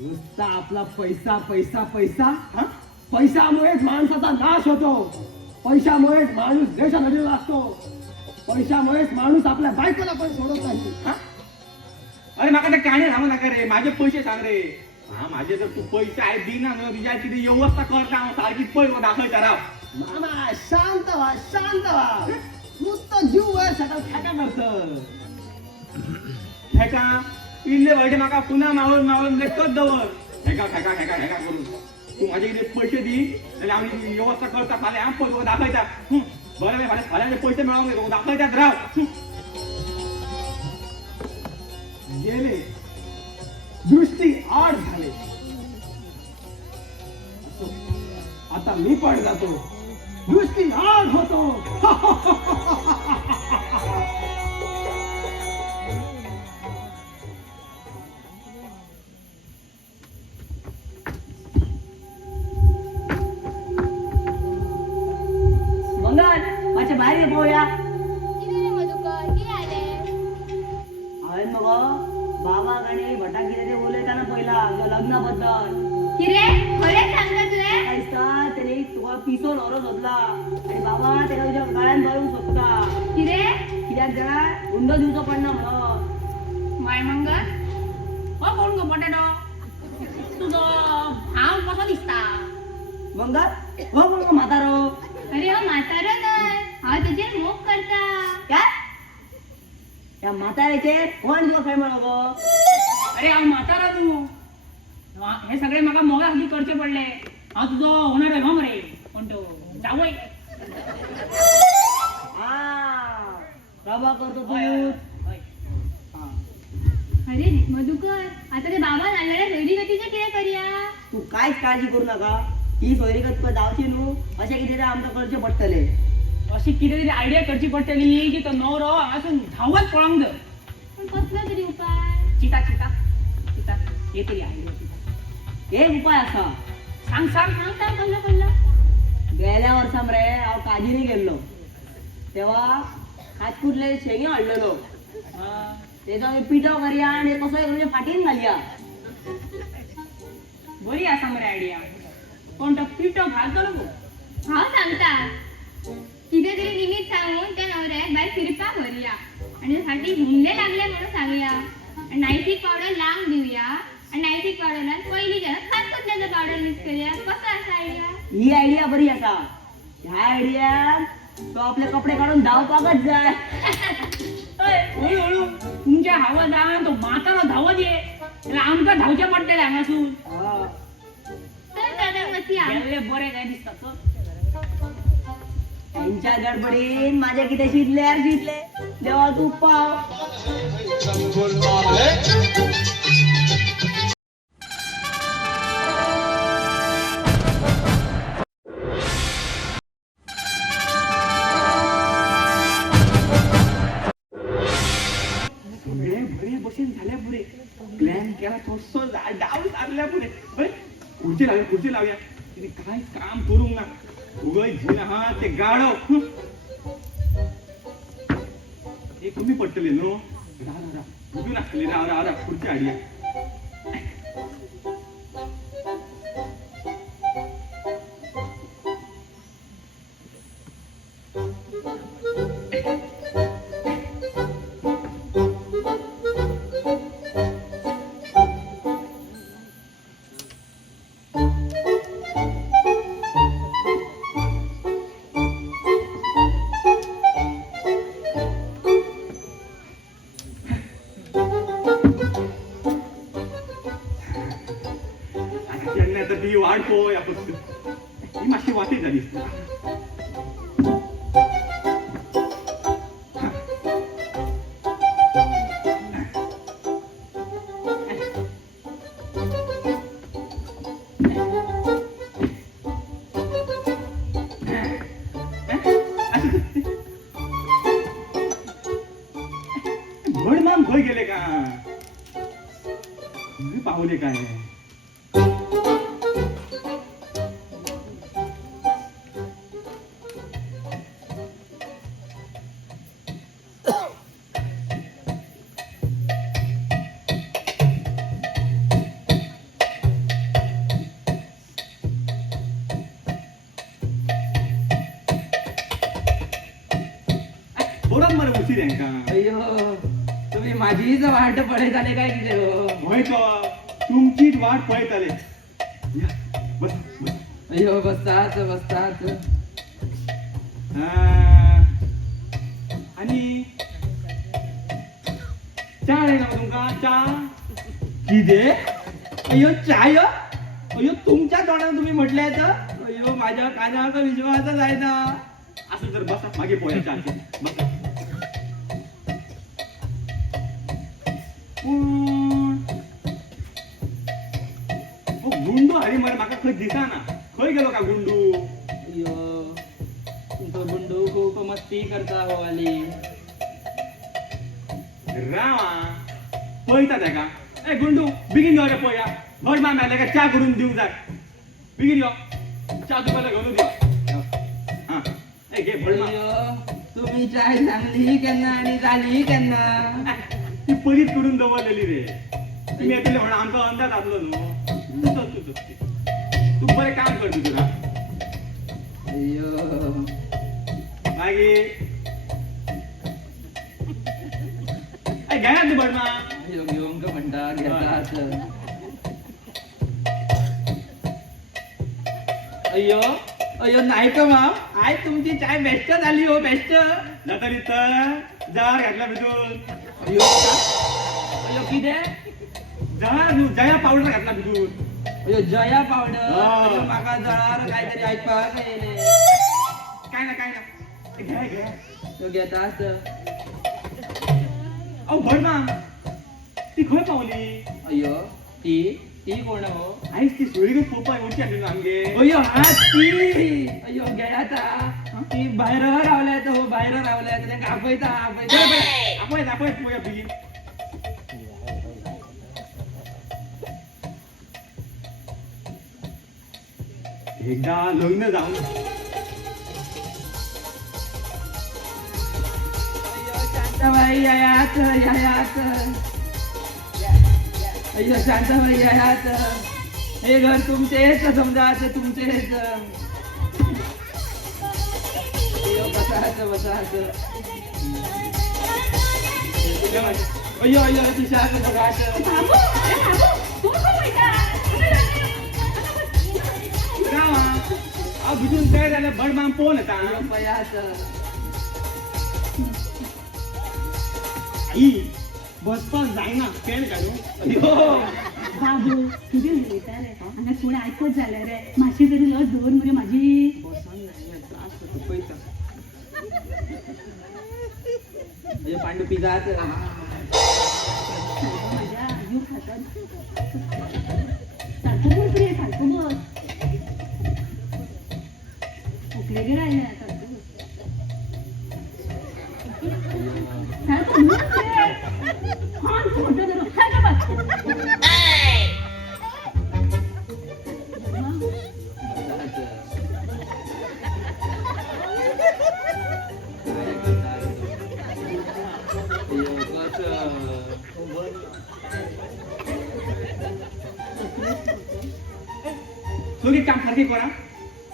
नुसता आपला पैसा पैसा पैसा हा पैशामुळेच माणसाचा नाश होतो पैशामुळेच माणूस देशाला असतो पैशामुळेच माणूस आपल्या बायकोला पण सोडत नाही हा? अरे म्हाका ते काणे सांगू नका रे माझे पैसे सांग रे हा माझे जर तू पैसे आहे दिना न्हू तुझ्या कितें व्यवस्था करता हांव सारकी पळय दाखयता राव मामा शांत व्हा नुसतं जीव वय सकाळ खेका करत हेका इल्ले व्हडे म्हाका पुन्हा मावळून मावळून लेखत दवर हेका हेका हेका हेका करून तू माझे कितें पैसे दी जाल्यार हांव व्यवस्था करता फाल्यां पळय तुका दाखयता बरें फाल्यां फाल्यां पैसे मेळोंक जाय तुका दाखयतात राव गेले दृष्टी आड झाले आता मी पण जातो दृष्टी आड होतो मंगल माझ्या बाहेर ये पोया किती रे मधुकर किती आले हांवें मगो बाबा गणे भटा कितें ते उलयता ना पयला लग्नाबद्दल किरे खरेंच सांगता तुवें दिसता तेणे तुका पिसो न्हवरो सोदला आनी बाबा तेका तुज्या गळ्यान भरूंक सोदता किरे कित्याक जाणा हुंडो दिवचो पडना म्हणून माय मंगल हो कोण गो पोटेटो तुजो भाव कसो दिसता मंगल हो कोण म्हातारो अरे हो म्हातारो न्हय हांव तुजेर मोग करता काय त्या म्हाताऱ्याचेर कोण तुका खंय म्हणो गो अरे हांव म्हातारो न्हू हे सगळे म्हाका मोगा हाली करचे पडले हांव तुजो होणार आहे मरे पण तो जावय बाबा करतो तू अरे मधुकर आता ते बाबा नाल्याला सोयरी गतीचे किती करूया तू काहीच काळजी करू नका ही सोयरीकत तुका जावची न्हू अशा किती आमका करचे पडटले अशी कितेतरी आयडिया करची पडटली की तो नवरो हांगासून धावत पळोंक जाय पण कसलो तरी उपाय चिता चिता चिता हे तरी आयडिया एक उपाय असा सांग सांग सांग सांग कसलो कसलो गेल्या वर्सा मरे हांव काजिनी गेल्लो तेव्हा खाजकुटले शेंगे हाडलेलो तेजो आमी पिठो करया आणि कसोय करून फाटीन घालया बरी आसा मरे आयडिया पण तो पिठो घालतलो गो हांव सांगता कितें तरी निमित सांगून त्या नवऱ्याक भायर फिरपाक व्हरया आणि फाटी हुंडे लागले म्हणून सांगया आणि नायसीक पावडर लांब दिवया आणि नायसीक पावडरान पयलीं जण खाजकुटल्याचो पावडर मिक्स करया कसो आसा आयडिया ही आयडिया बरी असा ह्या आयडियान तो आपले कपडे काढून धावपाकच जाय हळू हळू तुमच्या आवाजान तो म्हातारो धावत ये त्याला आमकां धावचे पडटले हांगासून तर दादा वचया गेल्ले बरे काय दिसता चल त्यांच्या गडबडीन माझ्या किती शिजल्यार शिजले देवा तू पाव सगळे बरे बसेन झाल्या पुढे प्लॅन केला तसो डाव सारल्या पुढे बरे खुर्ची लावूया तिने काय काम करूंक ना उगय झिन हा ते गाडव हे कमी पडटले न्हू उजून आसतले राव खुर्ची हाडया आता ती वाट पळोवया फक्त ही मातशी वाटी झाली भडमाम खंय गेले का पावले काय बरोबर मला उशीर यांका अय्यो तुम्ही माझीच वाट पळयत आले काय कितें हो हय तो तुमचीच वाट पळयताले या, बस बस अय्यो बसतात बसतात आणि चा हाडयना तुमका चा किदे अय्यो चाय अय्यो तुमच्या तोंडान तुम्ही म्हटले तर अय्यो माझ्या कानाक विश्वास जायना असं जर बसा मागे पोया चा बसा गुंडू हरी मरे म्हाका खंय दिसाना खंय गेलो का गुंडू अय्यो तुमचो गुंडू खूप मस्ती करता हो आली रावा पळयता तेका ए गुंडू बेगीन यो रे पळया भट मा मेले का चा करून दिवंक जाय बेगीन यो चा तुका घेवन दियो हा ए घे भट मा अय्यो तुम्ही चाय सांगली केन्ना आणि जाली केन्ना ती परीत करून दवरलेली रे तुम्ही येतले म्हणून आमकां अंदाज आसलो न्हू तू बरें काम कर तुका अय्यो मागीर घेना तू भट मा अय्यो घेवंक म्हणटा घेतात अय्यो अय्यो नाही का माव आयज तुमची चाय बेस्ट झाली हो बेस्ट जातली तर जार घातला भितून अय्यो अय्यो कितें जार न्हू जया पावडर घातला भितून अय्यो जया पावडर हा. अय्यो, म्हाका जळार काहीतरी ऐकपाक येयले काय ना घ्या घ्या तो घेतात अहो भडमाम ती खंय पावली अयो ती कोण हो आईच ती सोयरीकच पोपाय उठची आली ना आमगे अयो आज ती अयो घेता ती बाहेर रावल्यात हो बाहेर रावल्यात त्यांना आपयता आपण पोया बेगीन एकदा लग्न जाऊन शांताबाई यात अय्यो शांताबाई यात हे घर तुमचेच समजा ते तुमचेच बसाच अय्यो ती शाक बघाच भिजून काय झालं भडमाम पोन आता पयाच आई बसपाक जायना पेन काढू अयो बाबू कितें उलयता रे हांगा कोण आयकत जालें रे मातशी तरी लज दवर मरे म्हाजी पांडू पिजाच म्हाज्या आयू खातात सारको बस रे सारको बस उकलेगेर आयल्या सारको बस रे हां फोटो धरून सारको बस दोघी काम सारखी करा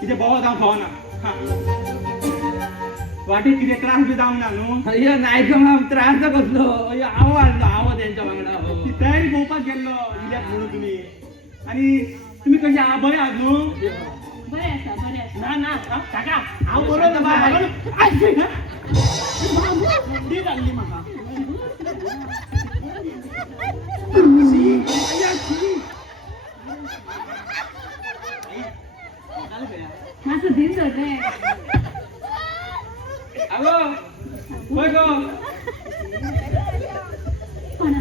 किती बोवा जाऊन खावा ना हा वाटेत किती त्रास बी जाऊ ना न्हू अय्यो नाही का मग त्रास कसलो अय्यो आवाज त्यांच्या वांगडा हो ती तयारी पोवपाक गेल्लो इल्याक म्हणून तुम्ही आणि तुम्ही कशी आहा बरे आहात न्हू बरें आसा ना ना काका हांव बरो ना बाबा ती जाल्ली म्हाका मातसो दिन रे आगो खंय गो कोणा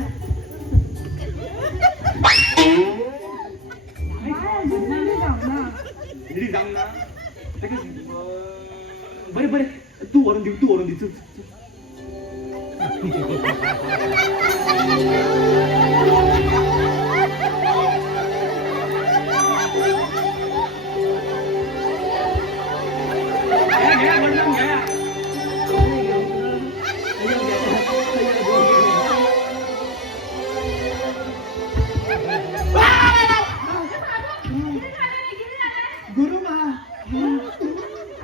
रेडी जाऊ ना बरे तू वरून दे चल घ्या वडलं घ्या गुरुमा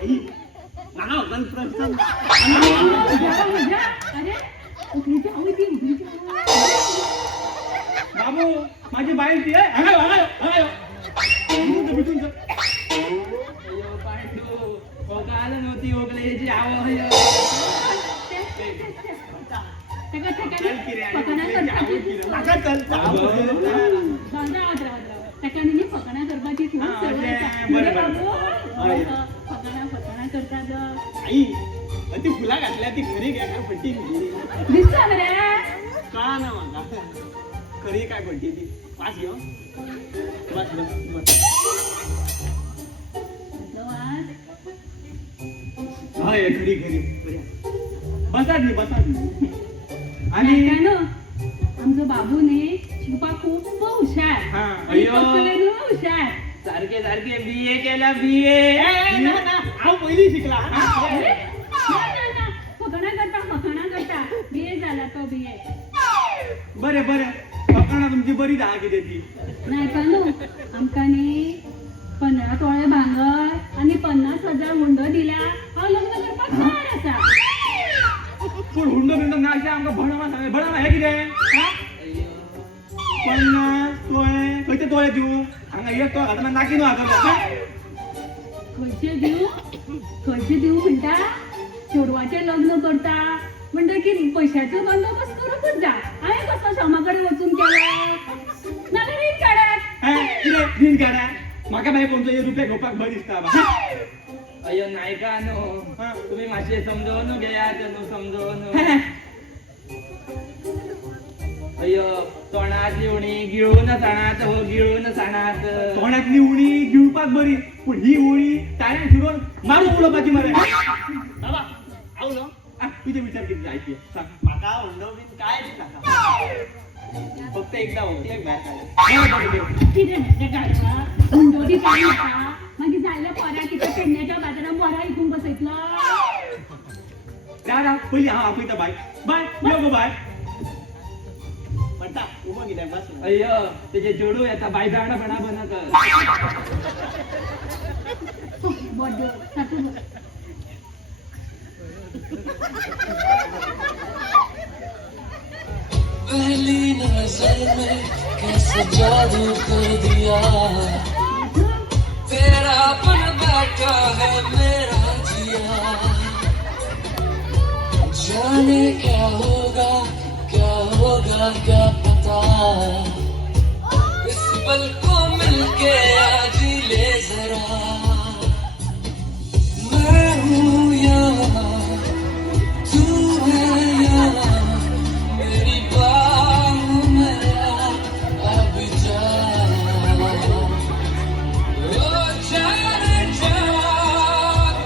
आई नाना होता प्रश्न अरे उकलीची आवडी ती उकलीची बाबू माझी बाई ती आहे भेटून अय्यो पांडू ओगाल नव्हती ओगलेची आव फकाणा करपाची खूब सवय फकाणा करतात आई ती फुला घातल्या ती खरी काय काय पट्टी दिसता रे का ना म्हाका खरी काय पट्टी ती पाच घेऊ बस हय खरी बसात न्ही आणि आमचो बाबू न्ही शिकपाक खूब हुशार हा, आणि अय्यो. कसलेनू हुशार सारखे बीए केला बीए हांव पयलीं शिकला अरे, ना. फकाणा करता बीए झाला तो बीए बरें फकाणां तुमची बरी जाहा कितें ती नाही का न्हू आमकां न्ही 15 तोळे भांगर आणि 50,000 हुंडो दिल्या हांव लग्न करपाक तयार आसा पूण हुंडो बिंडो ना अशें आमकां भणमा सांगलें भणमा हें कितें 50 तोळे खंयचे तोळे दिवं हांगा एक तोळे घालतना नाकी न्हू हागलो खंयचे दिवं म्हणटा चेडवाचें लग्न करता म्हणटकीर पैशाचो बंदोबस्त करूंकच जा हांवें कसो शमा कडेन वचून केलो नाल्यार रीण काडात कितें रीण काडा म्हाका मागीर कोणतो 1 रुपया घेवपाक भंय दिसता अय्यो नाही का नो हा. तुम्ही मातशे समजवून घेयात न्हू समजवून अय्यो तोंडातली उणी गिळून सांगत हो गिळून सांगत तोंडातली उडी गिळपाक बरी पण ही उडी टाळ्यान फिरवून मारून उडोवपाची मरे बाबा आवलो तुझे विचार किती ऐकूया सांग माका हुंडो बीन काय बी नाका फक्त एकदा होते हा, बरं, बरं. किती म्हणजे गाडवा हुंडोडी काय नका मागीर जायला पोरा किती पेडण्याच्या बाजारात बरा इकून बसयतलो राव पहिली हा आपयता बाय बाय यो गो बाय म्हणता उभं कित्याक बस अय्यो तेजे जोडू येता बाय जाणा बना बना कर बड्डे सातू पहली नजर में कैसे जादू कर दिया तेरा बन बैठा है मेरा जिया जाने क्या होगा क्या पता इस पल को मिलके आज ही ले जरा मैं हूँ यहाँ तू है यहाँ मेरी बाहों में अब जा ओ जाने जा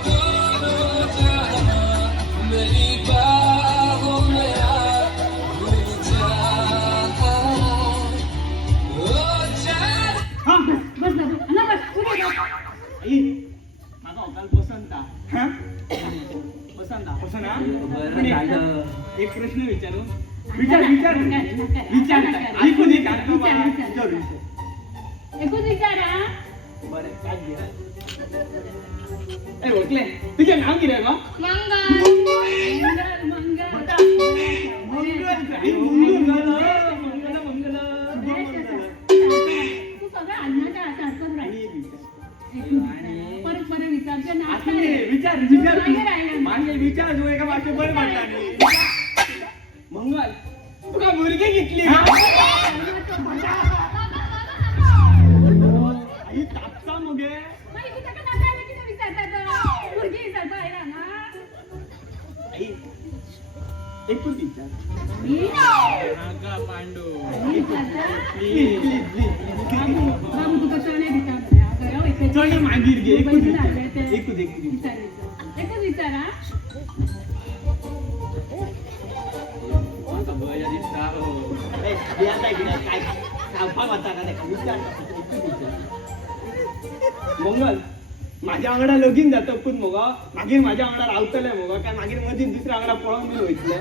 दोनों जहां मेरी बाहों में अब जा ओ जाने हा बस दादू ना बस पुढे जा आई माका होकाल पसंत हा पसंत असं ना बरं पण झालं. एक प्रश्न विचारू विचार ऐकून एक आता मला विचारू एकूच विचारा बरं काय घ्या ए ओळखले तुझे नाव किती गो मंगल मंगल मंगल मंगल तू सगळं अन्नाचा सारखंच राहील परत परत विचारते ना विचार माझे विचार जो एका भाषे बरे म्हणता मंगल तुका मुलगी घेतली आई तापता मगे आई एकूण विचार चल मागीर घे एकूच विचार एकूच विचारा आता बया दिसता हो ए बियाता इकडे काय कावपा वाचा का ते विचार मंगल माझ्या वांगडा लगीन जाता पण मगो मागीर माझ्या वांगडा रावतले मगो काय मागीर मदीं दुसऱ्या वांगडा पळोवन बी वयतले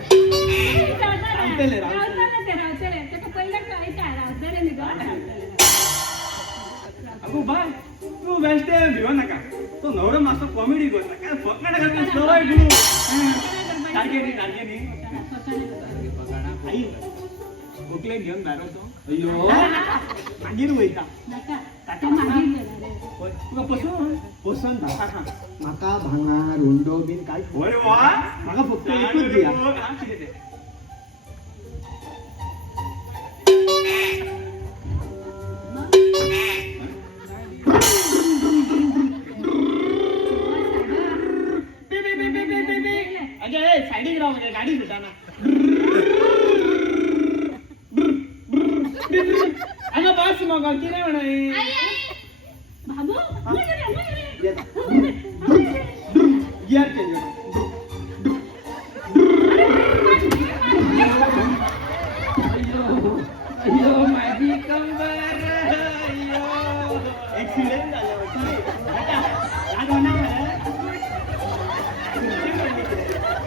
रावतले अगो बाय तू बेश्टे भिवो नाका तो नवरो मातसो कॉमेडी करता काय फकाणा घालून सवय गुरू सारखे न्ही आई खोकले घेऊन भायर वचो अय्यो मागीर वयता तुका पसंत हा हा माका भांगार हुंडो बीन काय अरे वा माका फक्त एकूच दिया हा, किती ते? बी, बी, बी, बी, बी, बी, बी. अगे ए, सायडीक राव म्हणजे गाडी सुटाना अगं बस मग किती म्हणाय गिअर चेंज अय्यो माझी कंबर अय्यो ऍक्सिडेंट झाला होता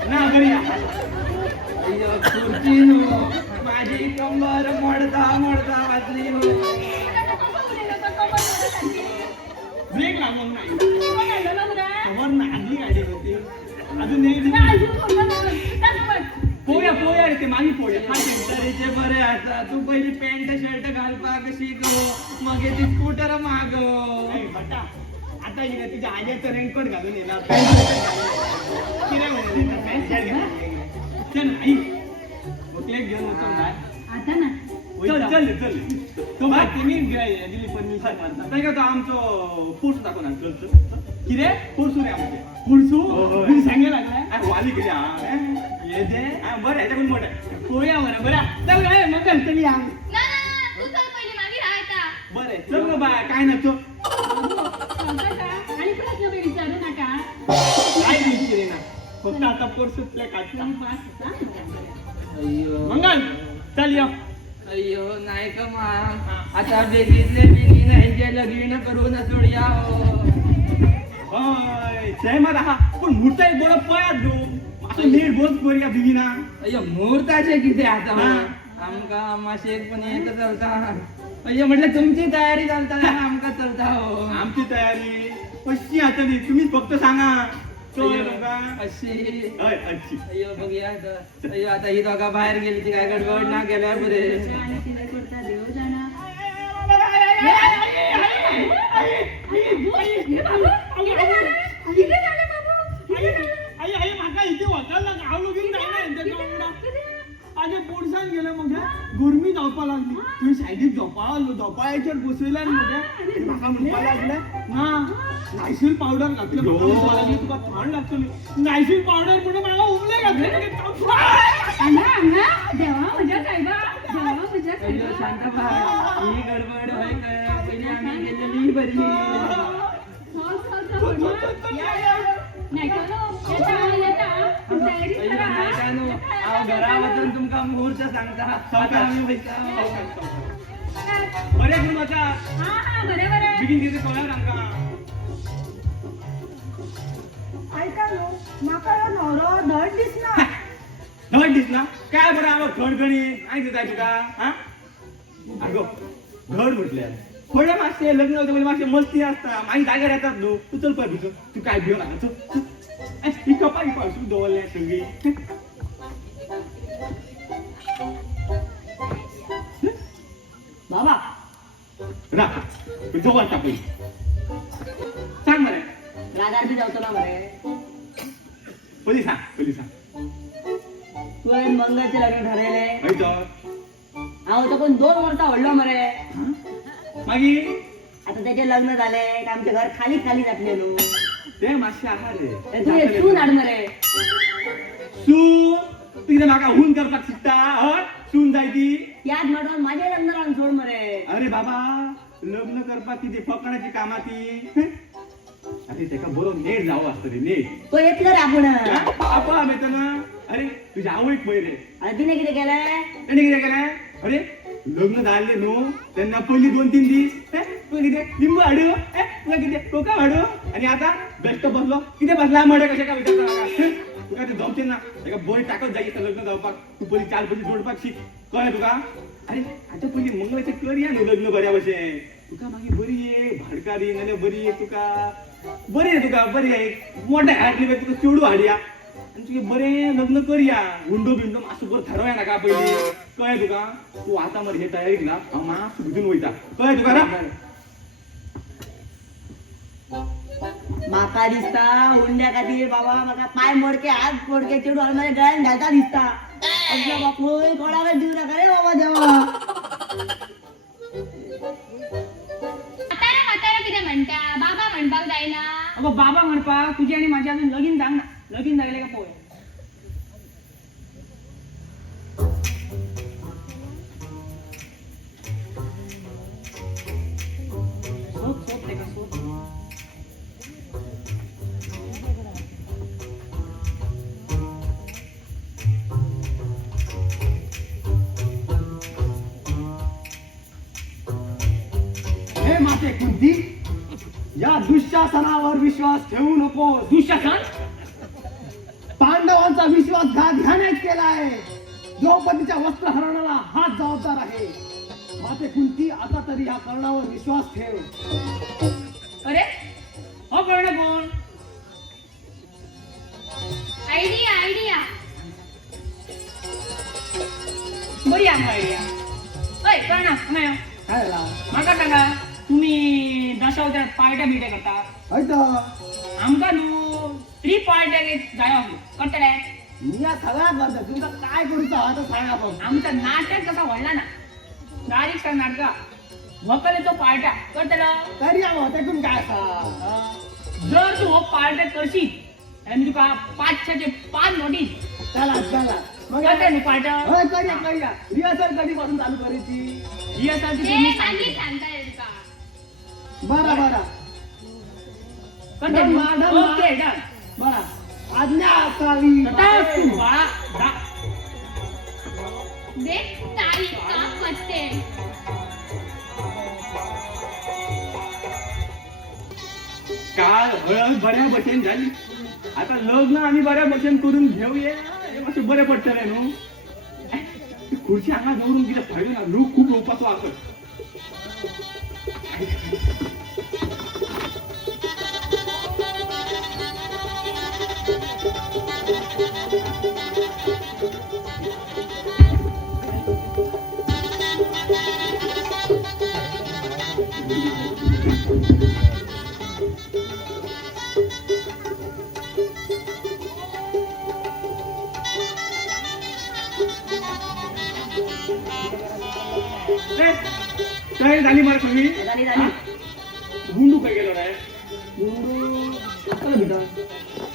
ना घरी अय्यो खुर्ची नो माझी कंबर मोडता मोडता वाचली हो ब्रेक लागून नाही समोर नादली गाडी होती अजून एक पोया पोया रे ते मागे पोया तरीचे बरे आता तू पहिली पॅन्ट शर्ट घालपाक शिक मग ती स्कूटर माग बटा आता इकडे तुझ्या आज्याचं रेनकोट घालून येणार चल आई ओके घेऊन होतो काय आता ना चल चल चल तो बाय तुम्ही दिली परमिशन मारता नाही का तो आमचं पोस्ट दाखवणार चल चल किरे पुरसू रे आमचे पुरसू होय. मी सांगे लागलाय अरे वाली किती हा ये दे बरं ह्याच्याकडून मोठं आहे. पोया बरं बरं चल काय मग चल या ना ना तू चल पहिली मागे राहायचा बरं आहे. चल गं बाय काय नसतो आणि कुणाच नव्हे विचारू नका काय विचारे ना फक्त आता पोरसूतले काढता अय्यो मंगल चल या अय्यो नाही का मग आता बेगीतले बेगीन ह्यांचे लगीन करून सोडया होय जय मा हा पण मुहूर्त एक बोला पळत गो असं नीट बोल करूया बिगिना अय्यो मुहूर्ताचे किती आता हा. आमका माशेक पण एक चलता अय्यो म्हटलं तुमची तयारी चालता ना आमका चलता हो आमची तयारी कशी आता तुम्हीच फक्त सांगा चल अय्यो, नका अशी होय अच्छी अय्यो बघूया आता. अय्यो आता ही दोघा बाहेर गेली ती काय गडबड ना केल्या बरे आणि तिने करता देव जाणार आई आई माका इथे वताला गाव लगीन आगे पोरसान गेलं मग गुरमी धावपा लागली तुम्ही सायडीक झोपाळ्याच्या बसयल्या मग म्हाका म्हणपा लागले ना नायसील पावडर घातलं तुका थंड लागतली नायसील पावडर म्हणून म्हाका उमले घातले देवा म्हज्या साहेबा देवा म्हज्या अय्यो शांता ही गडबड होय काय पहिले आम्ही गेलेली बरी अय्यो नाही काय नो घरा वचून तुमका मुहूर्त सांगता आता आम्ही बसता बरे करून बचा बिगिन किती कळलं आमका ऐका नो माका ह्यो नवरो धड दिसना धड दिसना काय बरं आम्हाला खडखणी काय देताय तुका हा अगो धड म्हटल्या थोडे मातशे लग्न होते म्हणजे मातशे मस्ती असता माही जाग्यार येतात न्हू तू चल पळय भितर तू काय भियो नाका चल ही कपाळी पावसून दवरल्या सगळी बाबा ना जवळ टाकली सांग मरे रागार बी जावतो ना मरे पली सांग तुवें मंगळचे लग्न ठरयले हय तर हांव तो 2 वर्सां व्हडलो मरे मागीर आता त्याचे लग्न झाले का आमचे घर खाली खाली जातले न्हू ते मातशे आहा तू हे रे सून हाड मरे सून तू कितें म्हाका हून करपाक शिकता हय सून जाय ती याद म्हणून माझे लग्न रावन सोड मरे अरे बाबा लग्न करपाक किती फकणाची कामा ती अरे तेका बरो नेट जावं आसतली नेट तो येतलो रे आपूण आपोआप येता ना अरे तुझ्या आवयक पळय रे आणि तिने कितें केलें तेणे कितें केलें अरे लग्न जाल्लें न्हू तेन्ना पयलीं 2-3 दीस तुका कितें लिंबू हाडू तुका कितें कोका हाडू आनी आतां बेश्टो बसलो कितें बसला मडे कशें काय विचारता म्हाका तुका तें जावचें ना तेका बरी ताकद जाय आसता लग्न जावपाक तूं पयलीं 4 पयलीं जोडपाक शिक कळ्ळें तुका अरे आतां पयलीं मंगळाचें करया न्हू लग्न बऱ्या भशेन तुका मागीर बरी एक भाडकारी नाल्यार बरी एक तुका बरी तुका बरी एक मोठ्या हाडली मागीर तुका चेडू हाडया आनी तुगे बरें लग्न करया हुंडो बिंडो मातसो बरो थारोवया नाका पयलीं कळ्ळें तुका तूं आतां मरे हे तयारीक ना हांव मातसो भितून वयता कळ्ळें तुका ना म्हाका दिसता हुंड्या खातीर बाबा म्हाका पाय मोडके हात मोडके चेडू हाडून माझ्या गळ्यान घालता दिसता असल्या बापूय कोणाकडे दिवं नाका रे बाबा देवा म्हातारा कितें म्हणटा बाबा म्हणपाक जायना अगो बाबा म्हणपाक तुझी आणि माझी अजून लगीन जावंक ना लगीन जागले का पळय सोद सोद तेका सोद हे माते कुंती या दुःशासनावर विश्वास ठेवू नको दुःशासन पांडवांचा विश्वासघात ह्यानेच केला आहे द्रौपदीच्या वस्त्रहरणाला हाच जबाबदार आहे माते कुंती आता तरी या कर्णावर विश्वास ठेव अरे हो कळलं कोण आयडिया आयडिया बरी आहे आयडिया अय कळना नाही काय झाला? म्हाका सांगा तुम्ही दशावतार पार्ट्या बिट्या करता हय तर आमकां न्हू 3 पार्ट्याक जाय करतले मी या सगळ्यात बद्दल तुमचा काय करूचा हा तर सांगा पण आमचं नाटक कसं व्हडला ना बारीक नाटका व्हकलेचो पार्ट्या करतलो तरी आम्हाला त्यातून काय असा जर तू हो पार्ट्या करशील आणि तुका 5चे 5 नोटीस चला चला मग करते न्ही पार्ट्या होय करूया करूया रिहर्सल कधीपासून चालू करायची ही असा ती ते तुम्ही सांगी सांगता येईल का बरं बरं करते मॅडम, ओके डन बरं आज्ञा असावी तू बाळा देख तारीख का पत्ते काल हळद बऱ्या भशेन झाली आता लग्न आम्ही बऱ्या भशेन करून घेऊया हे मातशें बरें पडटलें न्हू ती खुर्ची हांगा दवरून कितें फायदो ना लोक खूब येवपाचो आसत ए, तयारी झाली मला सगळी झाली झाली गुंडू काय गेलो रे चला भितर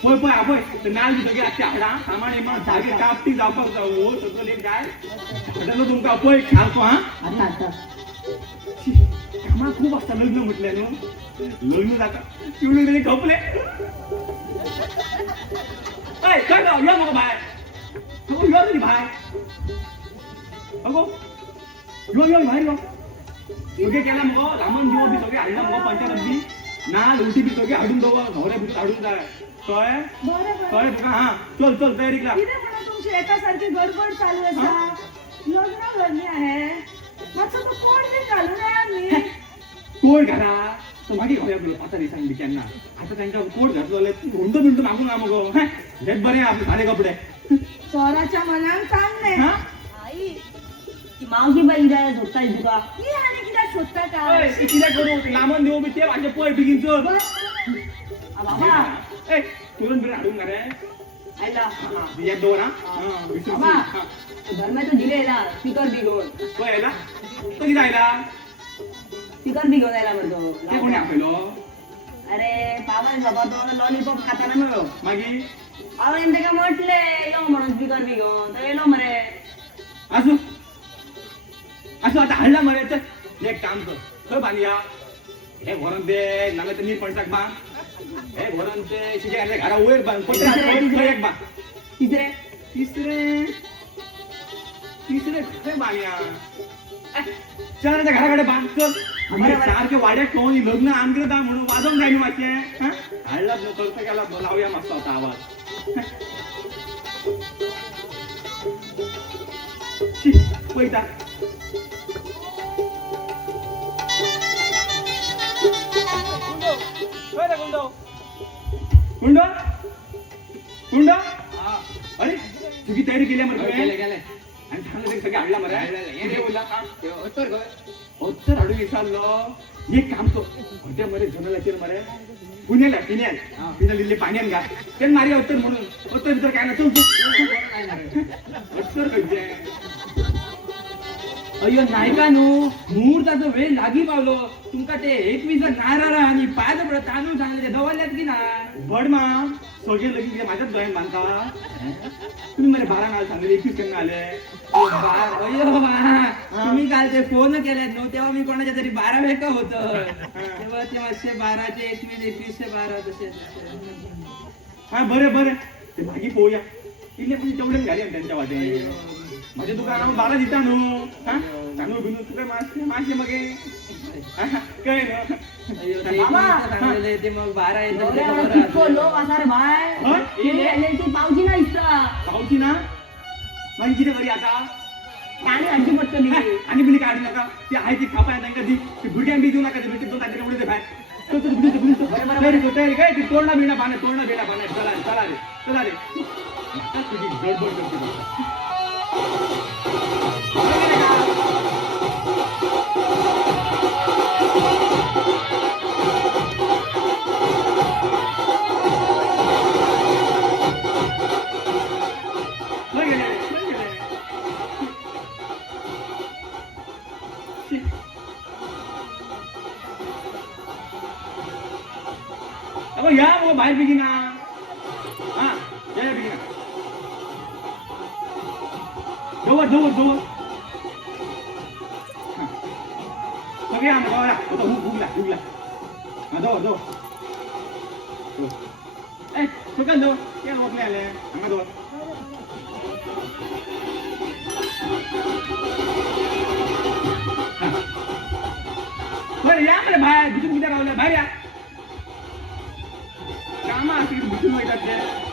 पळय पळय आपय ते नाल बी सगळे आजचे हाडा सामान इमान जागे कापटी जावपाक जावं हो सगळं एक काय हाडलो तुमकां पळय खालतो हा आता आता कामां खूप आसता लग्न म्हटलें न्हू लग्न जाता पिवळे तरी खपले अय काय गो यो मगो भाय अगो यो तरी भाय अगो यो यो भायर यो सगळे केला मगो रामन जीव बी सगळे हाडला मगो पंचायत बी नाल उठी बी सगळे हाडून दवर घरा भितर हाडून जाय कळ्ळें बरं बरं कळ्ळें तुका हा चल चल तयारीक लाग किती म्हणून तुमची एकासारखी गडबड चालू असा लग्न करणे आहे मातसो तो कोण बी घालून येयात न्ही कोण घरा तर मागीर खंय आपलो आता दिसांनी बी केन्ना आता तांकां कोट घातलो जाल्यार हुंडो बिंडो मागूंक ना मगो हेच बरें आपले सारे कपडे चोराच्या मनान सांगणे हा आई ती मावशी बाई जाय झोपताय तुका मी आणि कित्याक सोदता ओय, काय ते कितें करूं ते लांबन देवं बी ते म्हाजे पळय बेगीन चल बाबा ए तुरंत बिरं हाडूंक ना रे आयला याद दवर हा विसरू बाबा. हा धर्माचं दिले येला स्पीकर बी घेऊन पळय येला तो कितें आयला स्पीकर बी घेऊन आयला मग ते कोणी आपयलो अरे पावन बाबा तो लॉलीपॉप खाताना मिळो मागीर हांवें ताका म्हटले यो म्हणून स्पीकर बी घेऊन तो येलो मरे आसूं आसूं आतां हाडला मरे चल एक काम कर खंय बांदया हे व्हरोन ते नाल्या ते नीट पणसाक बांद हे व्हरोन ते शिजे घरा वयर बांद पत्र्या थंय एक बांद तिसरे तिसरे तिसरे खंय बांदया चल त्या घरा कडेन बांद चल सारखे वाड्याक ठेवून लग्न आमगेर दा म्हणून वाजोवंक जाय न्ही मातशें हाडला खर्च केला लावया मातसो आता आवाज शी, पळयता गुंडो गुंडो गुंडो अरे तुझी तयारी केली मरे गेले गेले आणि सांगलं ते सगळे हाडला मरे हे रे बोला उत्तर गो उत्तर हाडून विचारलो एक काम कर होत्या मरे जनालाचेर मरे पुण्याला पिण्याल इल्ले पाण्यान घाल तेन मारी उत्तर म्हणून उत्तर भितर काय ना चल उत्तर खंयचे अय्यो नायका न्हू मुहूर्ताचो वेळ लागी पावलो तुमका ते 21 नारळ आणि पांच पडत तांदूळ सांगले ते दवरल्यात की ना बड मा सगळे लगीन कितें म्हाज्याच गोंयान बांदता तुम्ही मरे 12 नाल सांगले 21 केन्ना आले अय्यो बा तुम्ही काल ते फोन केल्यात न्हू तेव्हा मी कोणाच्या तरी 12 वेका होत तेव्हा ते मातशे 12 चे 21 12 तसे हा बरे बरे ते मागीर पळोवया इल्ले म्हणजे तेवढेच घाली आमी त्यांच्या वाटेन माझ्या दुकानावर 12 दिता न्हू हा तांदूळ बिनूळ तुका मातशे मगे कळ्ळें न्हू अय्यो ते बाबा. सांगलेले ते मग 12 येतात ते कितको खबर लोक आसा रे भाय हय? ती पावची ना दिसता पावची ना मागीर कितें करी आतां ताणी हाडची पडटली आणि बिली काढू नका ती आहे ती खापाय तांकां दी ती भुरग्यांक बी दिवं नाका ते भुरगे 2 तारखेला उडे दे भायर चल चल बुडून बुडून तयारी कर तयारी काय ती तोडणा बिणा बांधे तोडणा बिणा बांधे चला रे आता तुझी गडबड करते अगं या मग बाहेर बेगिना हा या बेगिना जवळ जवळ जवळ सगळे आम गावाला आता हुगला हुगला हा जवळ जवळ ए सुकन दो क्या ओपले आले हांगा दो बरं या मरे बाहेर भिजून किती रावले बाहेर या कामा अशी भिजून मिळतात ते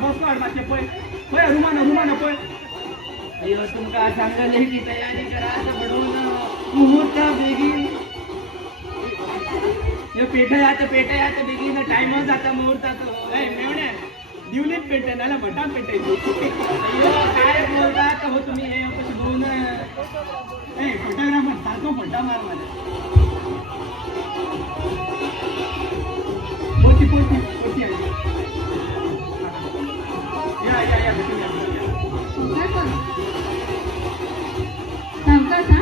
बसकाड मातशें पळय पळय रुमाना पळय अयो तुमका सांगले की तयारी करा आता बडवून मुहूर्त बेगीन पेट यात बेगीन टाइम जाता मुहूर्ताचो मेवण्या दिवलीत पेटय नाल्यार भटाक पेटयची अयो काय बोलतात हो तुम्ही हे कशी बोलून ए फोटोग्राफर सारको फोटा मार माझ्या पोची या भेटून या सावकाश हा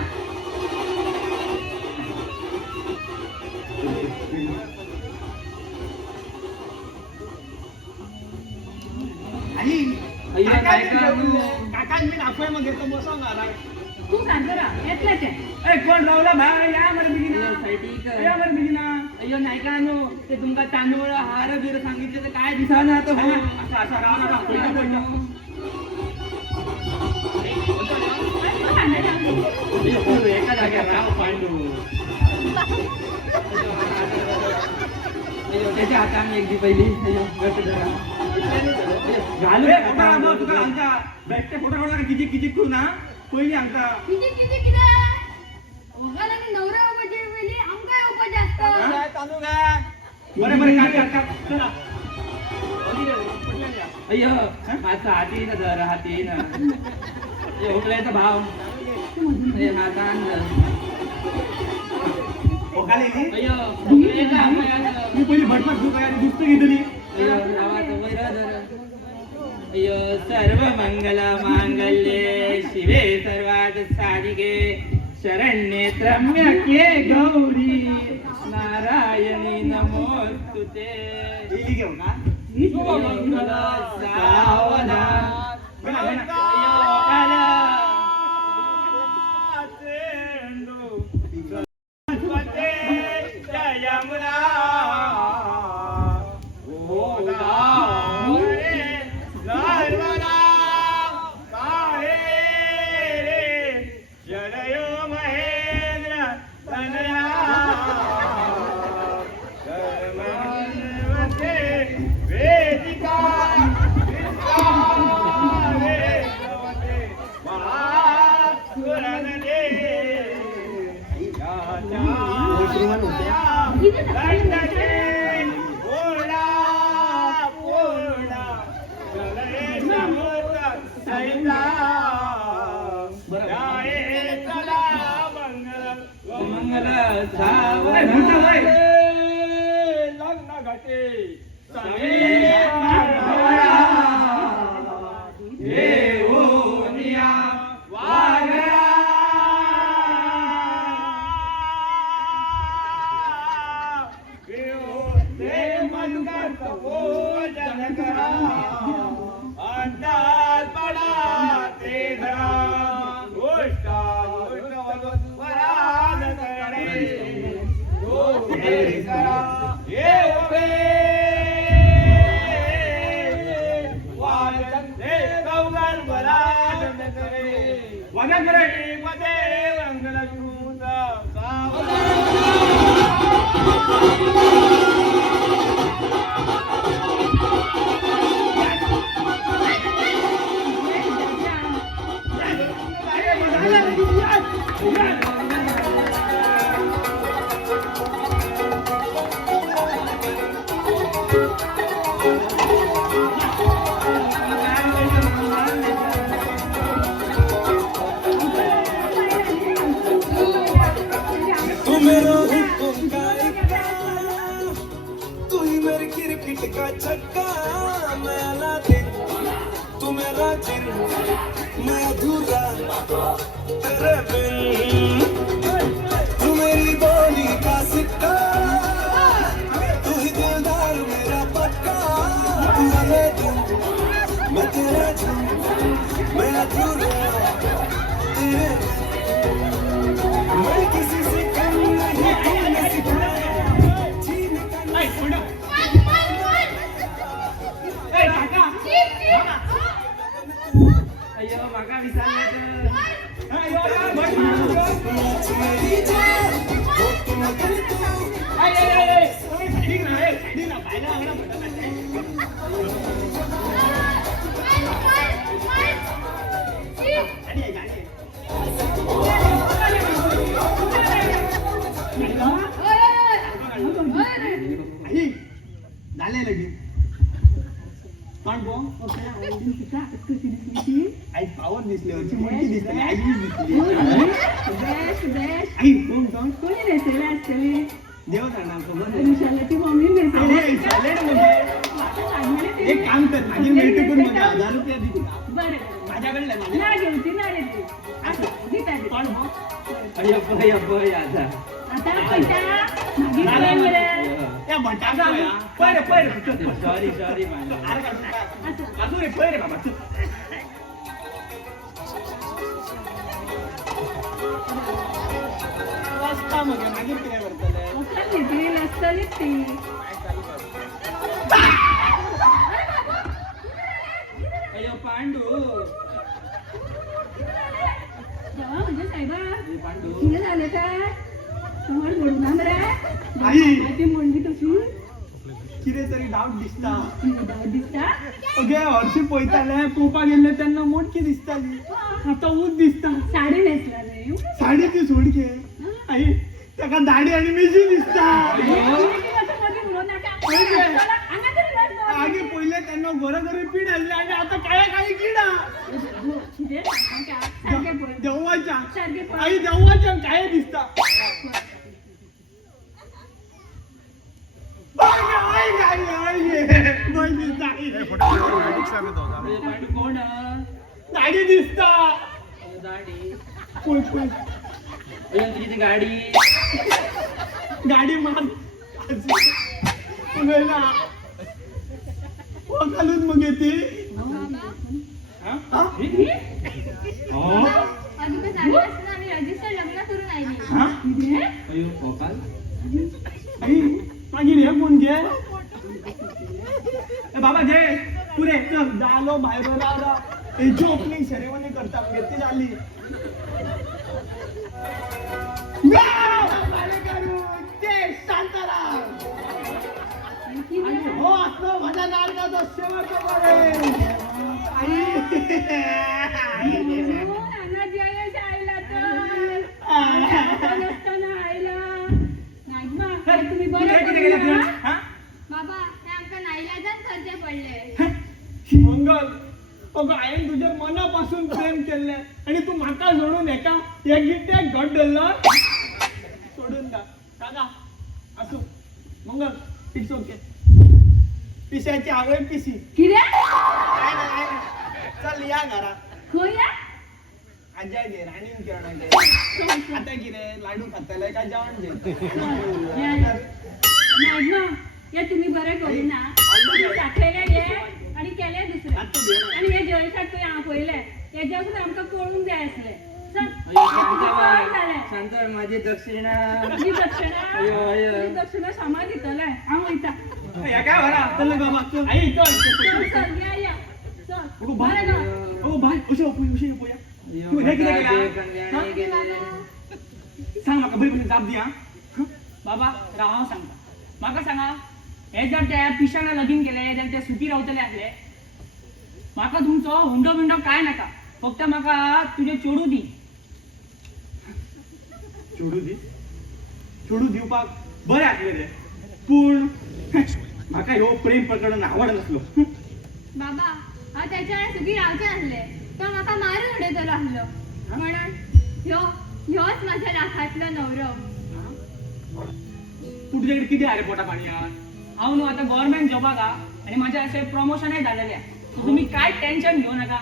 आई अय्यो, काय करू? काका मी दाखवाय मग घेतो बसव ना तू सांग जरा येतलेच आहे ए कोण रावला भाई या मरे बिगिना साईडीक या मरे बिगिना अय्यो नाही का नो ते तुमका तांदूळ हार बीर सांगितले तर काय दिसाना तो हो असा राव ना एका जाग्यावर राव पांडू अय्यो त्याच्या हाताने एक दी पहिली अय्यो गट धरा घालू रे फोटो तुका आमचा बेस्ट फोटो काढला किती किती करू ना पहिली आमचा किती किती किती ओगाला मी नवरा उपाजे वेली आमका उपाजे असतं तांदूळ काय बरे बरे काका चला अय्यो माझा हाती ना धर हाती ना हे हुकल्याचा भाव हे हातान ओकाले अय्यो हुकले का मी पहिली भटभट दूध काय दूध घेतली अय्यो गावात वैर धर अय्यो सर्व मंगल मांगल्ये शिवे सर्वात साधिके शरण्ये त्र्यंबके गौरी नारायणी नमोस्तुते गेली घेऊ ना शुभमंगल सावधान अय्यो काला मंगल सावधान लग्न घटे देवोनिया वागरा अंदाज पडा ते धरा गोष्ट वरान करणे गोष्टी करा ये उभे वाजन ते गौगल वरान करे वाजन करे मध्ये रंगला गुरुचा चक्का मैं अलादीन तू मेरा जिन मैं अधूरा तेरे बिन तू मेरी बोली का सिक्का तू ही दिलदार मेरा पक्का तू अलादीन मैं तेरा जिन मैं अधूरा तेरे बिन मैं किसी से कम नहीं तूने सिखाया जीने का ऐ, पुढं. ऐ, काका. अय्यो माका विसरले अय्यो, बस मारू. तेरी जान हो तुम अगर तू ऐ, ऐ, ऐ, ऐ. तुम्ही साईडीक राहा, ऐ, साईडीक राहा. बायला वागणं म्हणत नाही. गाडी आहे, गाडी आहे. आई, झाले लगेच. पण बो, आई पावर दिसली होती, मोठी दिसली, आई दिसली. आई, कोण? देव जाणार खबर नाही. अरे, चालेल म्हणजे. एक काम कर, माझी मेल टिकून मला 1000 रुपये दे तुला. माझ्याकडे नाही, माझ्याकडे. पण बो, अय्यो याचा त्या भटाचा पळ. सॉरी अरे अजून एक पळ रे बाबा. रस्ता मग मागीर कितें करतले? अय्यो पांडू पांडू कितें तरी डावट दिसता. ओके हरशी पळयताले पळोवपाक गेल्ले तेन्ना मोडकी दिसताली. आतां ऊच दिसता. साडी ती सोड घे. आई ताका दाढी आनी मिशी दिसता. आगे पहिले तेन्ना घरोघरी पीड आसली आनी आतां काळी किडा. देवाच्या आई देवाच्या काय दिसता. पांडू कोण दाढी दिसता. दाढी पळय पळय अय्यो तुझी ती गाडी गाडी मार पळयला घालून मग येते. रजिस्टर लग्न करून आयली. अय्यो पोकाल आई मागीर हे कोण घे. बाबा घे पुरे चल जालो भायर रावला. हेची ओपनिंग सेरेमनी करता ती जाली. शांताराम हो असलो माझ्या नाटकाचा शेवटचा बरे. तुम्ही बरं बाबा हे आमका नाईलाजान खर्च पडले. मंगल अगं आईन तुझ्या मनापासून प्रेम केले आणि तू म्हाका सोडून एका एक गिट्याक घट धरला सोडून का काका असू मंगल इट्स ओके. पिशाची आवड पिशी काय नाही चल या घरात. आज्या घे राणीन किरण आता किरे लाडू खातले काय जेवण या तुम्ही बरं करू ना. टाकलेले घे आणि केले दुसरे आणि हे जयसाठ तू पहिले याच्यावर आमका कळून द्याय असले. शांत माझी दक्षिणा दक्षिणा सामा दितले हांव वयता. या काय भरा चल बाबा चल आई चल चल या चल ओ भाई उशे पोया तू हे किती केला सांग म्हाका बरी बरी जाप दी. बाबा राव सांगता म्हाका सांगा हे जर त्या पिशाणा लगीन केले जाल्यार ते सुखी रावतले आसले. म्हाका तुमचो हुंडो बिंडो काय नाका. फक्त म्हाका तुझे चोडू दी. चोडू दिवपाक बरें आसले रे पूण म्हाका ह्यो प्रेम प्रकरण आवड नसलो. बाबा हांव त्याच्या वेळेस सुखी रावचे नासले. तो म्हाका मारून उडयतलो आसलो. म्हणून ह्योच माझ्या लाखातलो नवरो. तू तुझ्याकडे किती आहे रे पोटा पाणी. हांव न्हू आतां गव्हर्मेंट जॉबाक आणि माझे असे प्रमोशनही झालेले आहे. तर तुम्ही काय टेन्शन घेऊ नका.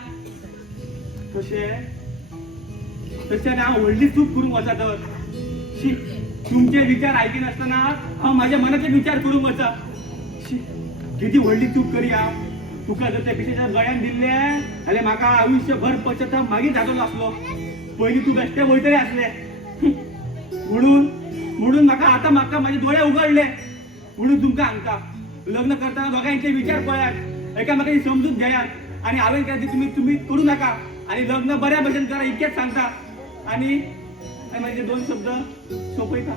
तसे ना व्हडली चूक करून वचा तर शी, तुमचे विचार ऐकी नसताना हा माझ्या मनाचे विचार करून वचा शी, किती व्हडली चूक करी हा. तुका जर त्या पिशेच्या गळ्यान दिले जाल्यार म्हाका आयुष्यभर पश्चाताप मागीर जातलो असलो. पयलीं तू बेश्टे वयतले असले म्हणून म्हाका माझे डोळे उघडले. म्हणून तुमकां सांगता, लग्न करताना दोघांचे विचार पळयात, एकामेकाची समजूत घेयात आणि हांवें केलें तुम्ही करू नका आणि लग्न बऱ्या भशेन करा इतकेच सांगता. आणि माझे 2 शब्द सोपयता.